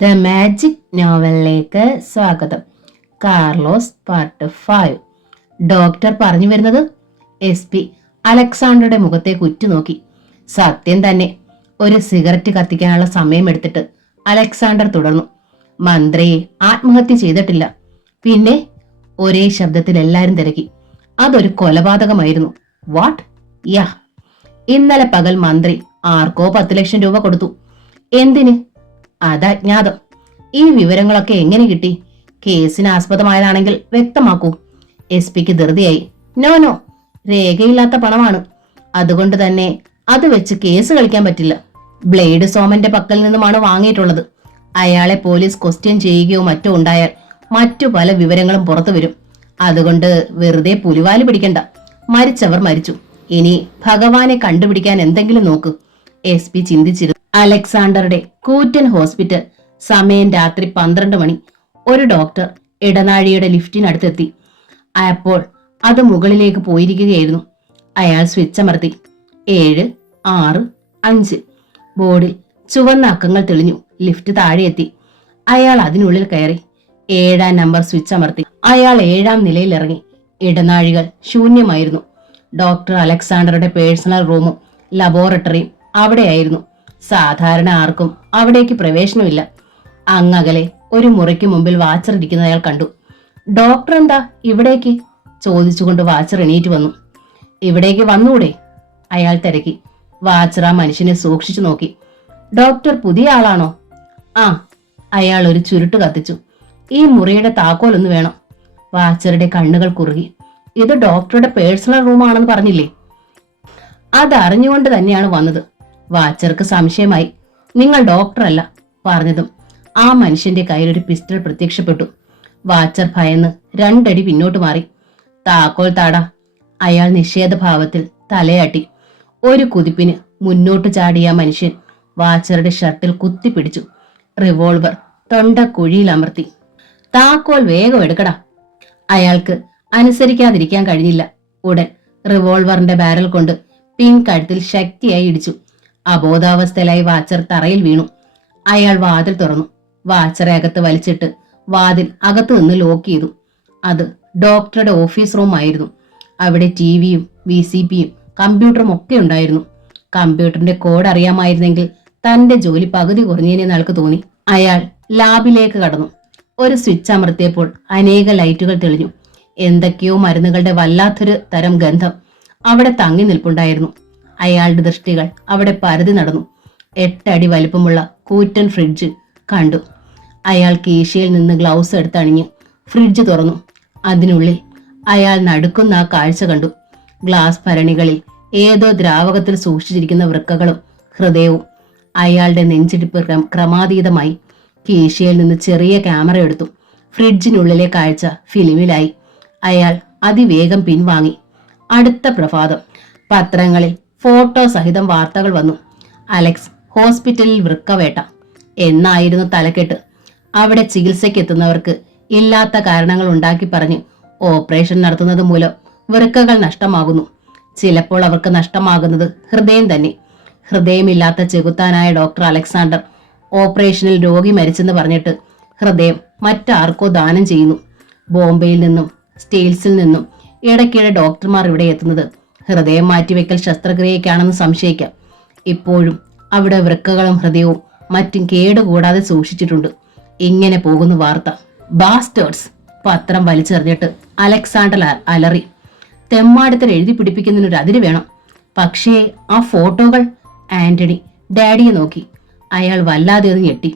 The magic നോവലിലേക്ക് സ്വാഗതം. Carlos part 5. Doctor പറഞ്ഞു വരുന്നത്. SP അലക്സാണ്ടറുടെ മുഖത്തേക്ക് ഉറ്റുനോക്കി. സത്യം തന്നെ. ഒരു സിഗരറ്റ് കത്തിക്കാനുള്ള സമയമെടുത്തിട്ട് അലക്സാണ്ടർ തുടർന്നു. മന്ത്രിയെ ആത്മഹത്യ ചെയ്തിട്ടില്ല. പിന്നെ? ഒരേ ശബ്ദത്തിൽ എല്ലാരും തിരക്കി. അതൊരു കൊലപാതകമായിരുന്നു. വാട്ട്? യാ. ഇന്നലെ പകൽ മന്ത്രി ആർക്കോ 10 ലക്ഷം രൂപ കൊടുത്തു. എന്തിന്? അതജ്ഞാതം. ഈ വിവരങ്ങളൊക്കെ എങ്ങനെ കിട്ടി? കേസിന് ആസ്പദമായതാണെങ്കിൽ വ്യക്തമാക്കൂ. SPക്ക് ധൃതിയായി. നോ, രേഖയില്ലാത്ത പണമാണ്. അതുകൊണ്ട് തന്നെ അത് വെച്ച് കേസ് കളിക്കാൻ പറ്റില്ല. ബ്ലേഡ് സോമന്റെ പക്കൽ നിന്നുമാണ് വാങ്ങിയിട്ടുള്ളത്. അയാളെ പോലീസ് ക്വസ്റ്റ്യൻ ചെയ്യുകയോ മറ്റോ ഉണ്ടായാൽ മറ്റു പല വിവരങ്ങളും പുറത്തു വരും. അതുകൊണ്ട് വെറുതെ പുലിവാല് പിടിക്കണ്ട. മരിച്ചവർ മരിച്ചു. ഇനി ഭഗവാനെ കണ്ടുപിടിക്കാൻ എന്തെങ്കിലും നോക്ക്. SP ചിന്തിച്ചിരുന്നു. അലക്സാണ്ടറുടെ കൂറ്റൻ ഹോസ്പിറ്റൽ. സമയം രാത്രി 12 മണി. ഒരു ഡോക്ടർ ഇടനാഴിയുടെ ലിഫ്റ്റിനടുത്തെത്തി. അപ്പോൾ അത് മുകളിലേക്ക് പോയിരിക്കുകയായിരുന്നു. അയാൾ സ്വിച്ച് അമർത്തി. 7, 6, 5. ബോർഡിൽ ചുവന്ന അക്കങ്ങൾ തെളിഞ്ഞു. ലിഫ്റ്റ് താഴെ എത്തി. അയാൾ അതിനുള്ളിൽ കയറി. 7-ാം നമ്പർ സ്വിച്ച് അമർത്തി. അയാൾ 7-ാം നിലയിൽ ഇറങ്ങി. ഇടനാഴികൾ ശൂന്യമായിരുന്നു. ഡോക്ടർ അലക്സാണ്ടറുടെ പേഴ്സണൽ റൂമും ലബോറട്ടറിയും അവിടെയായിരുന്നു. സാധാരണ ആർക്കും അവിടേക്ക് പ്രവേശനമില്ല. അങ്ങകലെ ഒരു മുറിക്ക് മുമ്പിൽ വാച്ചർ ഇരിക്കുന്ന അയാൾ കണ്ടു. ഡോക്ടർ എന്താ ഇവിടേക്ക്? ചോദിച്ചുകൊണ്ട് വാച്ചർ എണീറ്റ് വന്നു. ഇവിടേക്ക് വന്നൂടെ? അയാൾ തിരക്കി. വാച്ചർ ആ മനുഷ്യനെ സൂക്ഷിച്ചു നോക്കി. ഡോക്ടർ പുതിയ ആളാണോ? ആ. അയാൾ ഒരു ചുരുട്ട് കത്തിച്ചു. ഈ മുറിയുടെ താക്കോലൊന്ന് വേണം. വാച്ചറുടെ കണ്ണുകൾ കുറുകി. ഇത് ഡോക്ടറുടെ പേഴ്സണൽ റൂമാണെന്ന് പറഞ്ഞില്ലേ? അതറിഞ്ഞുകൊണ്ട് തന്നെയാണ് വന്നത്. വാച്ചർക്ക് സംശയമായി. നിങ്ങൾ ഡോക്ടറല്ല. പറഞ്ഞതും ആ മനുഷ്യന്റെ കയ്യിൽ ഒരു പിസ്റ്റൾ പ്രത്യക്ഷപ്പെട്ടു. വാച്ചർ ഭയന്ന് 2 അടി പിന്നോട്ട് മാറി. താക്കോൽ താടാ. അയാൾ നിഷേധഭാവത്തിൽ തലയാട്ടി. ഒരു കുതിപ്പിന് മുന്നോട്ട് ചാടിയ മനുഷ്യൻ വാച്ചറുടെ ഷർട്ടിൽ കുത്തിപ്പിടിച്ചു. റിവോൾവർ തൊണ്ടക്കുഴിയിൽ അമർത്തി. താക്കോൽ വേഗം എടുക്കടാ. അയാൾക്ക് അനുസരിക്കാതിരിക്കാൻ കഴിഞ്ഞില്ല. ഉടൻ റിവോൾവറിന്റെ ബാരൽ കൊണ്ട് പിൻകഴുത്തിൽ ശക്തിയായി ഇടിച്ചു. അബോധാവസ്ഥയിലായി വാച്ചർ തറയിൽ വീണു. അയാൾ വാതിൽ തുറന്നു. വാച്ചറെ അകത്ത് വലിച്ചിട്ട് വാതിൽ അകത്തു നിന്ന് ലോക്ക് ചെയ്തു. അത് ഡോക്ടറുടെ ഓഫീസ് റൂം ആയിരുന്നു. അവിടെ TVയും VCPയും കമ്പ്യൂട്ടറും ഒക്കെ ഉണ്ടായിരുന്നു. കമ്പ്യൂട്ടറിന്റെ കോഡ് അറിയാമായിരുന്നെങ്കിൽ തന്റെ ജോലി പകുതി കുറഞ്ഞേനെന്ന് അയാൾക്ക് തോന്നി. അയാൾ ലാബിലേക്ക് കടന്നു. ഒരു സ്വിച്ച് അമർത്തിയപ്പോൾ അനേക ലൈറ്റുകൾ തെളിഞ്ഞു. എന്തൊക്കെയോ മരുന്നുകളുടെ വല്ലാത്തൊരു തരം ഗന്ധം അവിടെ തങ്ങി നിൽപ്പുണ്ടായിരുന്നു. അയാളുടെ ദൃഷ്ടികൾ അവിടെ പരതി നടന്നു. 8 അടി വലിപ്പമുള്ള കൂറ്റൻ ഫ്രിഡ്ജ് കണ്ടു. അയാൾ കീശയിൽ നിന്ന് ഗ്ലൗസ് എടുത്തണിഞ്ഞ് ഫ്രിഡ്ജ് തുറന്നു. അതിനുള്ളിൽ അയാൾ നടുക്കുന്ന ആ കാഴ്ച കണ്ടു. ഗ്ലാസ് ഭരണികളിൽ ഏതോ ദ്രാവകത്തിൽ സൂക്ഷിച്ചിരിക്കുന്ന വൃക്കകളും ഹൃദയവും. അയാളുടെ നെഞ്ചിടിപ്പ് ക്രമാതീതമായി. കീശയിൽ നിന്ന് ചെറിയ ക്യാമറ എടുത്തു. ഫ്രിഡ്ജിനുള്ളിലെ കാഴ്ച ഫിലിമിലായി. അയാൾ അതിവേഗം പിൻവാങ്ങി. അടുത്ത പ്രഭാതം പത്രങ്ങളിൽ ഫോട്ടോ സഹിതം വാർത്തകൾ വന്നു. അലക്സ് ഹോസ്പിറ്റലിൽ വൃക്കവേട്ട എന്നായിരുന്നു തലക്കെട്ട്. അവിടെ ചികിത്സയ്ക്ക് എത്തുന്നവർക്ക് ഇല്ലാത്ത കാരണങ്ങൾ ഉണ്ടാക്കി പറഞ്ഞ് ഓപ്പറേഷൻ നടത്തുന്നത് മൂലം വൃക്കകൾ നഷ്ടമാകുന്നു. ചിലപ്പോൾ അവർക്ക് നഷ്ടമാകുന്നത് ഹൃദയം തന്നെ. ഹൃദയമില്ലാത്ത ചെകുത്താനായ ഡോക്ടർ അലക്സാണ്ടർ ഓപ്പറേഷനിൽ രോഗി മരിച്ചെന്ന് പറഞ്ഞിട്ട് ഹൃദയം മറ്റാർക്കോ ദാനം ചെയ്യുന്നു. ബോംബെയിൽ നിന്നും സ്റ്റീൽസിൽ നിന്നും ഇടയ്ക്കിടെ ഡോക്ടർമാർ ഇവിടെ എത്തുന്നത് ഹൃദയം മാറ്റിവെക്കൽ ശസ്ത്രക്രിയയ്ക്കാണെന്ന് സംശയിക്കാം. ഇപ്പോഴും അവിടെ വൃക്കകളും ഹൃദയവും മറ്റും കേടുകൂടാതെ സൂക്ഷിച്ചിട്ടുണ്ട്. ഇങ്ങനെ പോകുന്നു വാർത്ത. ബാസ്റ്റേഴ്സ്. പത്രം വലിച്ചെറിഞ്ഞിട്ട് അലക്സാണ്ടർ അലറി. തെമ്മാടത്തിൽ എഴുതി പിടിപ്പിക്കുന്നതിനൊരു അതിര് വേണം. പക്ഷേ ആ ഫോട്ടോകൾ. ആന്റണി ഡാഡിയെ നോക്കി. അയാൾ വല്ലാതെ ഒന്ന് ഞെട്ടി.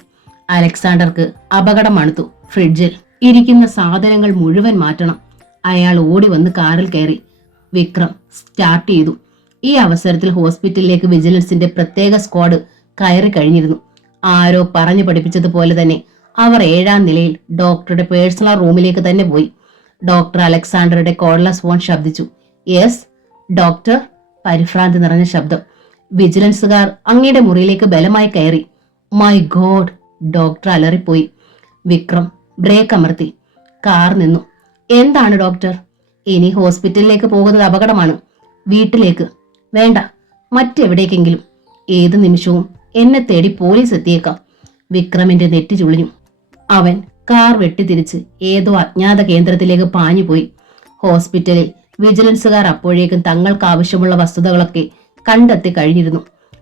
അലക്സാണ്ടർക്ക് അപകടം മണുത്തു. ഫ്രിഡ്ജിൽ ഇരിക്കുന്ന സാധനങ്ങൾ മുഴുവൻ മാറ്റണം. അയാൾ ഓടി വന്ന് കാറിൽ കയറി. വിക്രം സ്റ്റാർട്ട് ചെയ്തു. ഈ അവസരത്തിൽ ഹോസ്പിറ്റലിലേക്ക് വിജിലൻസിന്റെ പ്രത്യേക സ്ക്വാഡ് കയറി കഴിഞ്ഞിരുന്നു. ആരോ പറഞ്ഞു പഠിപ്പിച്ചതുപോലെ തന്നെ അവർ 7-ാം നിലയിൽ ഡോക്ടറുടെ പേഴ്സണൽ റൂമിലേക്ക് തന്നെ പോയി. ഡോക്ടർ അലക്സാണ്ടറുടെ കോർഡ്ലെസ് ഫോൺ ശബ്ദിച്ചു. Yes doctor. പരിഭ്രാന്തി നിറഞ്ഞ ശബ്ദം. വിജിലൻസുകാർ അങ്ങയുടെ മുറിയിലേക്ക് ബലമായി കയറി. My God. ഡോക്ടർ അലറിപ്പോയി. വിക്രം ബ്രേക്ക് അമർത്തി. കാർ നിന്നു. എന്താണ് ഡോക്ടർ? ഇനി ഹോസ്പിറ്റലിലേക്ക് പോകുന്നത് അപകടമാണ്. വീട്ടിലേക്ക് വേണ്ട, മറ്റെവിടേക്കെങ്കിലും. ഏത് നിമിഷവും എന്നെ തേടി പോലീസ് എത്തിയേക്കാം. വിക്രമിന്റെ നെറ്റി ചുളിഞ്ഞു. അവൻ കാർ വെട്ടിത്തിരിച്ച് ഏതോ അജ്ഞാത കേന്ദ്രത്തിലേക്ക് പാഞ്ഞുപോയി. ഹോസ്പിറ്റലിൽ വിജിലൻസുകാർ അപ്പോഴേക്കും തങ്ങൾക്ക് ആവശ്യമുള്ള വസ്തുതകളൊക്കെ കണ്ടെത്തി കഴിഞ്ഞിരുന്നു.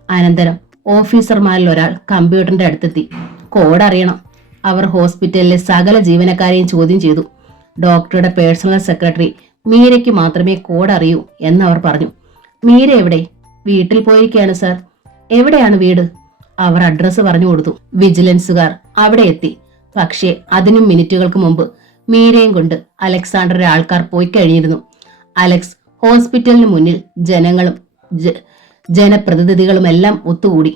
അനന്തരം ഓഫീസർമാരിൽ ഒരാൾ കമ്പ്യൂട്ടറിന്റെ അടുത്തെത്തി. കോഡ് അറിയണം. അവർ ഹോസ്പിറ്റലിലെ സകല ജീവനക്കാരെയും ചോദ്യം ചെയ്തു. ഡോക്ടറുടെ പേഴ്സണൽ സെക്രട്ടറി മീരയ്ക്ക് മാത്രമേ കോഡ് അറിയൂ എന്നവർ പറഞ്ഞു. മീര എവിടെ? വീട്ടിൽ പോയിരിക്കുകയാണ് സാർ. എവിടെയാണ് വീട്? അവർ അഡ്രസ്സ് പറഞ്ഞു കൊടുത്തു. വിജിലൻസുകാർ അവിടെ എത്തി. പക്ഷേ അതിനും മിനിറ്റുകൾക്ക് മുമ്പ് മീരയും കൊണ്ട് അലക്സാണ്ടറുടെ ആൾക്കാർ പോയി കഴിഞ്ഞിരുന്നു. അലക്സ് ഹോസ്പിറ്റലിന് മുന്നിൽ ജനങ്ങളും ജനപ്രതിനിധികളും എല്ലാം ഒത്തുകൂടി.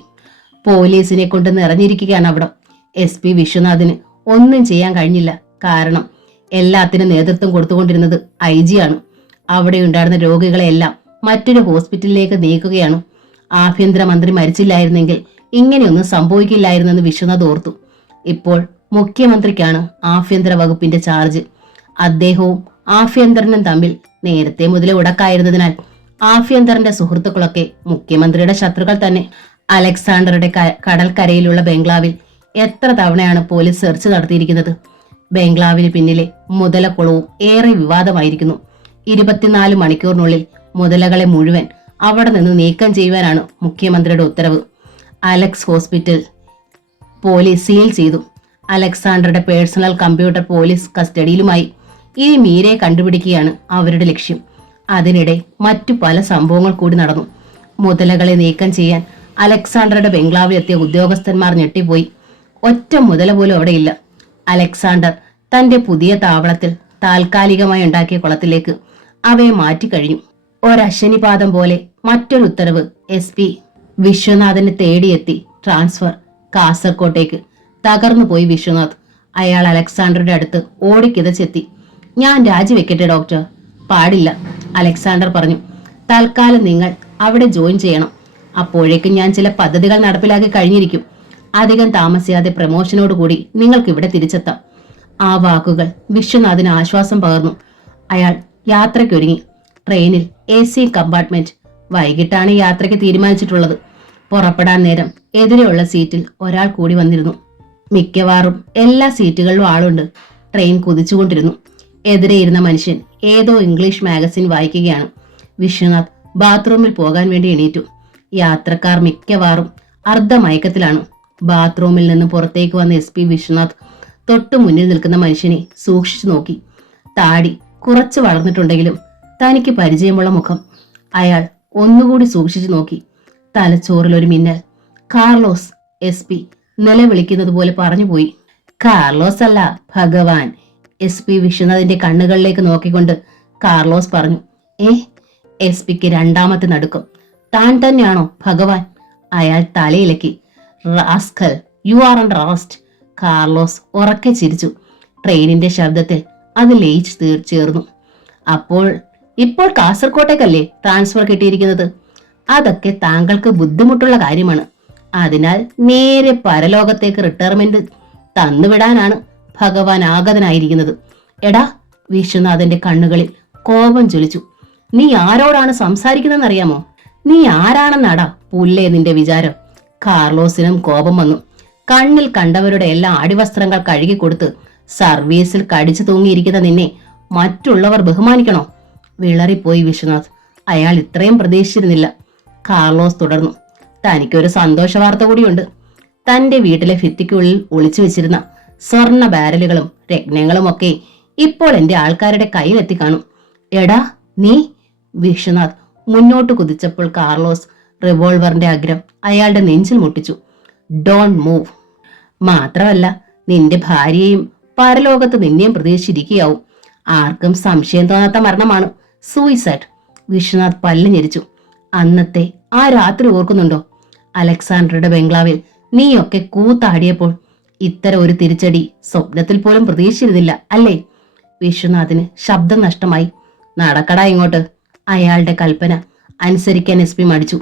പോലീസിനെ കൊണ്ട് നിറഞ്ഞിരിക്കുകയാണ് അവിടെ. SP വിശ്വനാഥിന് ഒന്നും ചെയ്യാൻ കഴിഞ്ഞില്ല. കാരണം എല്ലാത്തിനും നേതൃത്വം കൊടുത്തുകൊണ്ടിരുന്നത് IG ആണ്. അവിടെ ഉണ്ടായിരുന്ന രോഗികളെല്ലാം മറ്റൊരു ഹോസ്പിറ്റലിലേക്ക് നീക്കുകയാണ്. ആഭ്യന്തരമന്ത്രി മരിച്ചില്ലായിരുന്നെങ്കിൽ ഇങ്ങനെയൊന്നും സംഭവിക്കില്ലായിരുന്നെന്ന് വിശ്വനാഥ് ഓർത്തു. ഇപ്പോൾ മുഖ്യമന്ത്രിക്കാണ് ആഭ്യന്തര വകുപ്പിന്റെ ചാർജ്. അദ്ദേഹവും ആഭ്യന്തരനും തമ്മിൽ നേരത്തെ മുതലേ ഉടക്കായിരുന്നതിനാൽ ആഭ്യന്തരന്റെ സുഹൃത്തുക്കളൊക്കെ മുഖ്യമന്ത്രിയുടെ ശത്രുക്കൾ തന്നെ. അലക്സാണ്ടറുടെ കടൽക്കരയിലുള്ള ബംഗ്ലാവിൽ എത്ര തവണയാണ് പോലീസ് സെർച്ച് നടത്തിയിരിക്കുന്നത്? ബംഗ്ലാവിന് പിന്നിലെ മുതലക്കുളവും ഏറെ വിവാദമായിരിക്കുന്നു. 24 മണിക്കൂറിനുള്ളിൽ മുതലകളെ മുഴുവൻ അവിടെ നിന്ന് നീക്കം ചെയ്യുവാനാണ് മുഖ്യമന്ത്രിയുടെ ഉത്തരവ്. അലക്സ് ഹോസ്പിറ്റൽ പോലീസ് സീൽ ചെയ്തു. അലക്സാണ്ടറുടെ പേഴ്സണൽ കമ്പ്യൂട്ടർ പോലീസ് കസ്റ്റഡിയിലുമായി. ഇനി മീരയെ കണ്ടുപിടിക്കുകയാണ് അവരുടെ ലക്ഷ്യം. അതിനിടെ മറ്റു പല സംഭവങ്ങൾ കൂടി നടന്നു. മുതലകളെ നീക്കം ചെയ്യാൻ അലക്സാണ്ടറുടെ ബംഗ്ലാവിലെത്തിയ ഉദ്യോഗസ്ഥന്മാർ ഞെട്ടിപ്പോയി. ഒറ്റ മുതല പോലും അവിടെയില്ല. അലക്സാണ്ടർ തന്റെ പുതിയ താവളത്തിൽ താൽക്കാലികമായി ഉണ്ടാക്കിയ കുളത്തിലേക്ക് അവയെ മാറ്റിക്കഴിഞ്ഞു. ഒരശ്വനിപാതം പോലെ മറ്റൊരു ഉത്തരവ് SP വിശ്വനാഥനെ തേടിയെത്തി. ട്രാൻസ്ഫർ കാസർകോട്ടേക്ക്. തകർന്നു പോയി വിശ്വനാഥ്. അയാൾ അലക്സാണ്ടറുടെ അടുത്ത് ഓടിക്കിതച്ചെത്തി. ഞാൻ രാജിവെക്കട്ടെ ഡോക്ടർ? പാടില്ല, അലക്സാണ്ടർ പറഞ്ഞു. തൽക്കാലം നിങ്ങൾ അവിടെ ജോയിൻ ചെയ്യണം. അപ്പോഴേക്കും ഞാൻ ചില പദ്ധതികൾ നടപ്പിലാക്കി കഴിഞ്ഞിരിക്കും. അധികം താമസിയാതെ പ്രമോഷനോടുകൂടി നിങ്ങൾക്ക് ഇവിടെ തിരിച്ചെത്താം. ആ വാക്കുകൾ വിശ്വനാഥിന് ആശ്വാസം പകർന്നു. അയാൾ യാത്രയ്ക്കൊരുങ്ങി. ട്രെയിനിൽ AC കമ്പാർട്ട്മെന്റ്. വൈകിട്ടാണ് യാത്രയ്ക്ക് തീരുമാനിച്ചിട്ടുള്ളത്. പുറപ്പെടാൻ നേരം എതിരെയുള്ള സീറ്റിൽ ഒരാൾ കൂടി വന്നിരുന്നു. മിക്കവാറും എല്ലാ സീറ്റുകളിലും ആളുണ്ട്. ട്രെയിൻ കുതിച്ചുകൊണ്ടിരുന്നു. എതിരെ ഇരുന്ന മനുഷ്യൻ ഏതോ ഇംഗ്ലീഷ് മാഗസിൻ വായിക്കുകയാണ്. വിശ്വനാഥ് ബാത്റൂമിൽ പോകാൻ വേണ്ടി എണീറ്റു. യാത്രക്കാർ മിക്കവാറും അർദ്ധമയക്കത്തിലാണ്. ബാത്റൂമിൽ നിന്ന് പുറത്തേക്ക് വന്ന SP വിശ്വനാഥ് തൊട്ടു മുന്നിൽ നിൽക്കുന്ന മനുഷ്യനെ സൂക്ഷിച്ചു നോക്കി. താടി കുറച്ച് വളർന്നിട്ടുണ്ടെങ്കിലും തനിക്ക് പരിചയമുള്ള മുഖം. അയാൾ ഒന്നുകൂടി സൂക്ഷിച്ചു നോക്കി. തലച്ചോറിൽ ഒരു മിന്നൽ. കാർലോസ്! SP നിലവിളിക്കുന്നത് പോലെ പറഞ്ഞുപോയി. കാർലോസ് അല്ല, ഭഗവാൻ! SP വിശ്വനാഥിന്റെ കണ്ണുകളിലേക്ക് നോക്കിക്കൊണ്ട് കാർലോസ് പറഞ്ഞു. SPക്ക് രണ്ടാമത്തെ നടുക്കം. താൻ തന്നെയാണോ ഭഗവാൻ? അയാൾ തലയിലക്കി. Rascal, you are under arrest. Carlos ഉറക്കെ ചിരിച്ചു. ട്രെയിനിന്റെ ശബ്ദത്തിൽ അത് ലയിച്ചു ചേർന്നു. ഇപ്പോൾ കാസർകോട്ടേക്കല്ലേ ട്രാൻസ്ഫർ കിട്ടിയിരിക്കുന്നത്? അതൊക്കെ താങ്കൾക്ക് ബുദ്ധിമുട്ടുള്ള കാര്യമാണ്. അതിനാൽ നേരെ പരലോകത്തേക്ക് റിട്ടയർമെന്റ് തന്നുവിടാനാണ് ഭഗവാൻ ആഗതനായിരിക്കുന്നത്. എടാ! വിശ്വനാഥന്റെ കണ്ണുകളിൽ കോപം ജ്വലിച്ചു. നീ ആരോടാണ് സംസാരിക്കുന്നതെന്നറിയാമോ? നീ ആരാണെന്നാടാ പുല്ലേ നിന്റെ വിചാരം? കാർലോസിനും കോപം വന്നു. കണ്ണിൽ കണ്ടവരുടെ എല്ലാ അടിവസ്ത്രങ്ങൾ കഴുകിക്കൊടുത്ത് സർവീസിൽ കടിച്ചു തൂങ്ങിയിരിക്കുന്ന നിന്നെ മറ്റുള്ളവർ ബഹുമാനിക്കണോ? വിളറിപ്പോയി വിശ്വനാഥ്. അയാൾ ഇത്രയും പ്രതീക്ഷിച്ചിരുന്നില്ല. കാർലോസ് തുടർന്നു. തനിക്കൊരു സന്തോഷ വാർത്ത കൂടിയുണ്ട്. തന്റെ വീട്ടിലെ ഭിത്തിക്കുള്ളിൽ ഒളിച്ചു വെച്ചിരുന്ന സ്വർണ്ണ ബാരലുകളും രത്നങ്ങളും ഒക്കെ ഇപ്പോൾ എന്റെ ആൾക്കാരുടെ കയ്യിലെത്തി കാണും. എടാ നീ! വിശ്വനാഥ് മുന്നോട്ട് കുതിച്ചപ്പോൾ കാർലോസ് റിവോൾവറിന്റെ അഗ്രം അയാളുടെ നെഞ്ചിൽ മുട്ടിച്ചു. Don't move. മാത്രമല്ല നിന്റെ ഭാര്യയെയും പരലോകത്ത് നിന്നെയും പ്രതീക്ഷിച്ചിരിക്കുകയാവും. ആർക്കും സംശയം തോന്നാത്ത മരണമാണ്. സൂയിസൈഡ്. വിശ്വനാഥ് പല്ല് ഞെരിച്ചു. അന്നത്തെ ആ രാത്രി ഓർക്കുന്നുണ്ടോ? അലക്സാണ്ടറുടെ ബംഗ്ലാവിൽ നീയൊക്കെ കൂത്താടിയപ്പോൾ ഇത്തരം ഒരു തിരിച്ചടി സ്വപ്നത്തിൽ പോലും പ്രതീക്ഷിച്ചിരുന്നില്ല അല്ലേ? വിശ്വനാഥിന് ശബ്ദം നഷ്ടമായി. നടക്കടാ ഇങ്ങോട്ട്. അയാളുടെ കൽപ്പന അനുസരിക്കാൻ SP മടിച്ചു.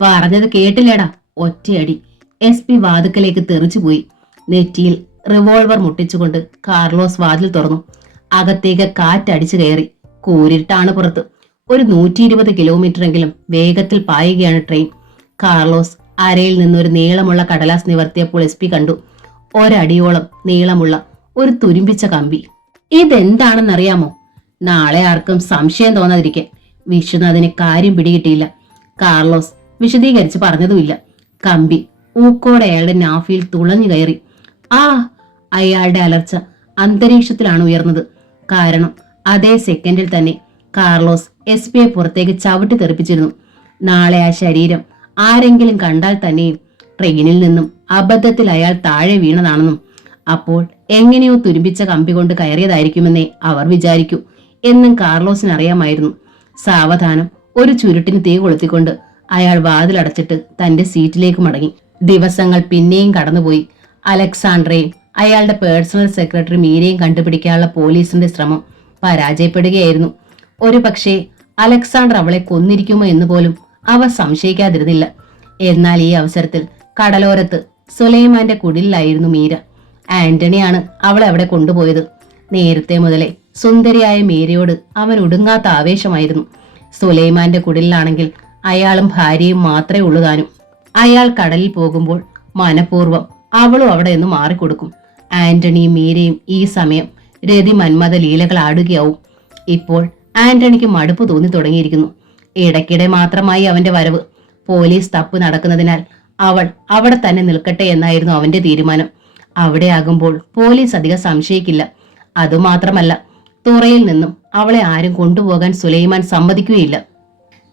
പറഞ്ഞത് കേട്ടില്ലേടാ? ഒറ്റയടി. SP വാതുക്കലേക്ക് തെറിച്ചുപോയി. നെറ്റിയിൽ റിവോൾവർ മുട്ടിച്ചുകൊണ്ട് കാർലോസ് വാതിൽ തുറന്നു. അകത്തേക്ക് കാറ്റടിച്ചു കയറി. കൂരിട്ടാണ് പുറത്ത്. ഒരു 120 കിലോമീറ്ററെങ്കിലും വേഗത്തിൽ പായുകയാണ് ട്രെയിൻ. കാർലോസ് അരയിൽ നിന്നൊരു നീളമുള്ള കടലാസ് നിവർത്തിയപ്പോൾ SP കണ്ടു. ഒരടിയോളം നീളമുള്ള ഒരു തുരുമ്പിച്ച കമ്പി. ഇതെന്താണെന്നറിയാമോ? നാളെ ആർക്കും സംശയം തോന്നാതിരിക്കെ വിശ്വനാഥിന് കാര്യം പിടികിട്ടിയില്ല. കാർലോസ് വിശദീകരിച്ച് പറഞ്ഞതുമില്ല. കമ്പി ഊക്കോടെ അയാളുടെ നാഫിയിൽ തുളഞ്ഞു കയറി. ആ അയാളുടെ അലർച്ച അന്തരീക്ഷത്തിലാണ് ഉയർന്നത്. കാരണം അതേ സെക്കൻഡിൽ തന്നെ കാർലോസ് എസ്.പിയെ പുറത്തേക്ക് ചവിട്ടി തെറിപ്പിച്ചിരുന്നു. നാളെ ആ ശരീരം ആരെങ്കിലും കണ്ടാൽ തന്നെയും ട്രെയിനിൽ നിന്നും അബദ്ധത്തിൽ അയാൾ താഴെ വീണതാണെന്നും അപ്പോൾ എങ്ങനെയോ തുരുമ്പിച്ച കമ്പി കൊണ്ട് കയറിയതായിരിക്കുമെന്നേ അവർ വിചാരിക്കൂ എന്നും കാർലോസിന് അറിയാമായിരുന്നു. സാവധാനം ഒരു ചുരുട്ടിന് തീ കൊളുത്തിക്കൊണ്ട് അയാൾ വാതിലടച്ചിട്ട് തന്റെ സീറ്റിലേക്ക് മടങ്ങി. ദിവസങ്ങൾ പിന്നെയും കടന്നുപോയി. അലക്സാണ്ടറെയും അയാളുടെ പേഴ്സണൽ സെക്രട്ടറി മീരയും കണ്ടുപിടിക്കാനുള്ള പോലീസിന്റെ ശ്രമം പരാജയപ്പെടുകയായിരുന്നു. ഒരു പക്ഷേ അലക്സാണ്ടർ അവളെ കൊന്നിരിക്കുമോ എന്ന് പോലും അവർ സംശയിക്കാതിരുന്നില്ല. എന്നാൽ ഈ അവസരത്തിൽ കടലോരത്ത് സുലൈമാന്റെ കുടിലായിരുന്നു മീര. ആന്റണിയാണ് അവളെ അവിടെ കൊണ്ടുപോയത്. നേരത്തെ മുതലേ സുന്ദരിയായ മീരയോട് അവൻ ഒടുങ്ങാത്ത ആവേശമായിരുന്നു. സുലൈമാന്റെ കുടിലാണെങ്കിൽ അയാളും ഭാര്യയും മാത്രമേ ഉള്ളൂ താനും. അയാൾ കടലിൽ പോകുമ്പോൾ മനഃപൂർവ്വം അവളും അവിടെ നിന്ന് മാറിക്കൊടുക്കും. ആന്റണിയും മീരയും ഈ സമയം രതി മന്മഥ ലീലകൾ ആടുകയാവും. ഇപ്പോൾ ആന്റണിക്ക് മടുപ്പ് തോന്നി തുടങ്ങിയിരിക്കുന്നു. ഇടയ്ക്കിടെ മാത്രമായി അവന്റെ വരവ്. പോലീസ് തപ്പ് നടക്കുന്നതിനാൽ അവൾ അവിടെ തന്നെ നിൽക്കട്ടെ എന്നായിരുന്നു അവന്റെ തീരുമാനം. അവിടെ ആകുമ്പോൾ പോലീസ് അധികം സംശയിക്കില്ല. അതുമാത്രമല്ല, തുറയിൽ നിന്നും അവളെ ആരും കൊണ്ടുപോകാൻ സുലൈമാൻ സമ്മതിക്കുകയില്ല.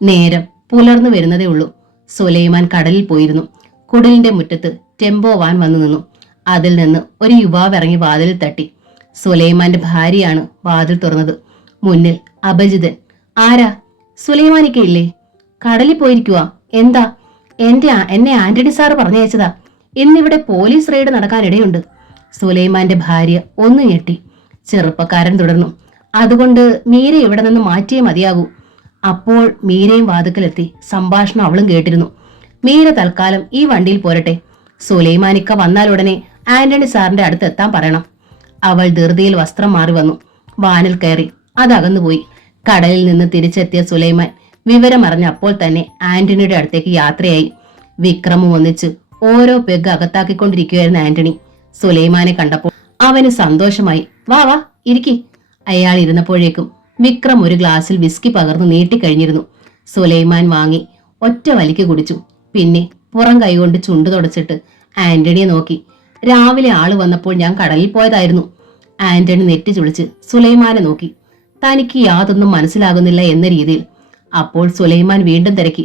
നേരം പുലർന്നു വരുന്നതേ ഉള്ളൂ. സുലൈമാൻ കടലിൽ പോയിരുന്നു. കുടിലിന്റെ മുറ്റത്ത് ടെമ്പോ വാൻ വന്നു നിന്നു. അതിൽ നിന്ന് ഒരു യുവാവ് ഇറങ്ങി വാതിലിൽ തട്ടി. സുലൈമാന്റെ ഭാര്യയാണ് വാതിൽ തുറന്നത്. മുന്നിൽ അപരിചിതൻ. ആരാ? സുലൈമാനിക്കയില്ലേ? കടലിൽ പോയിരിക്കുവാ? എന്താ? എന്നെ ആന്റണി സാറ് പറഞ്ഞയച്ചതാ. ഇന്നിവിടെ പോലീസ് റെയ്ഡ് നടക്കാനിടയുണ്ട്. സുലൈമാന്റെ ഭാര്യ ഒന്ന് ഞെട്ടി. ചെറുപ്പക്കാരൻ തുടർന്നു. അതുകൊണ്ട് മീര ഇവിടെ നിന്ന് മാറ്റിയേ മതിയാകൂ. അപ്പോൾ മീരയും വാതുക്കലെത്തി. സംഭാഷണം അവളും കേട്ടിരുന്നു. മീര തൽക്കാലം ഈ വണ്ടിയിൽ പോരട്ടെ. സുലൈമാനിക്ക വന്നാലുടനെ ആന്റണി സാറിന്റെ അടുത്ത് എത്താൻ പറയണം. അവൾ ധൃതിയിൽ വസ്ത്രം മാറി വന്നു. വാനിൽ കയറി. അതകന്നുപോയി. കടലിൽ നിന്ന് തിരിച്ചെത്തിയ സുലൈമാൻ വിവരമറിഞ്ഞ അപ്പോൾ തന്നെ ആന്റണിയുടെ അടുത്തേക്ക് യാത്രയായി. വിക്രമും ഒന്നിച്ച് ഓരോ പെഗ് അകത്താക്കിക്കൊണ്ടിരിക്കുകയായിരുന്നു ആന്റണി. സുലൈമാനെ കണ്ടപ്പോൾ അവന് സന്തോഷമായി. വാ വാ ഇരിക്കി. അയാൾ ഇരുന്നപ്പോഴേക്കും വിക്രം ഒരു ഗ്ലാസ്സിൽ വിസ്കി പകർന്നു നീട്ടിക്കഴിഞ്ഞിരുന്നു. സുലൈമാൻ വാങ്ങി ഒറ്റ വലിക്ക് കുടിച്ചു. പിന്നെ പുറം കൈകൊണ്ട് ചുണ്ടു തുടച്ചിട്ട് ആന്റണിയെ നോക്കി. രാവിലെ ആള് വന്നപ്പോൾ ഞാൻ കടലിൽ പോയതായിരുന്നു. ആന്റണി നെറ്റി ചുളിച്ച് സുലൈമാനെ നോക്കി. തനിക്ക് യാതൊന്നും മനസ്സിലാകുന്നില്ല എന്ന രീതിയിൽ. അപ്പോൾ സുലൈമാൻ വീണ്ടും തിരക്കി.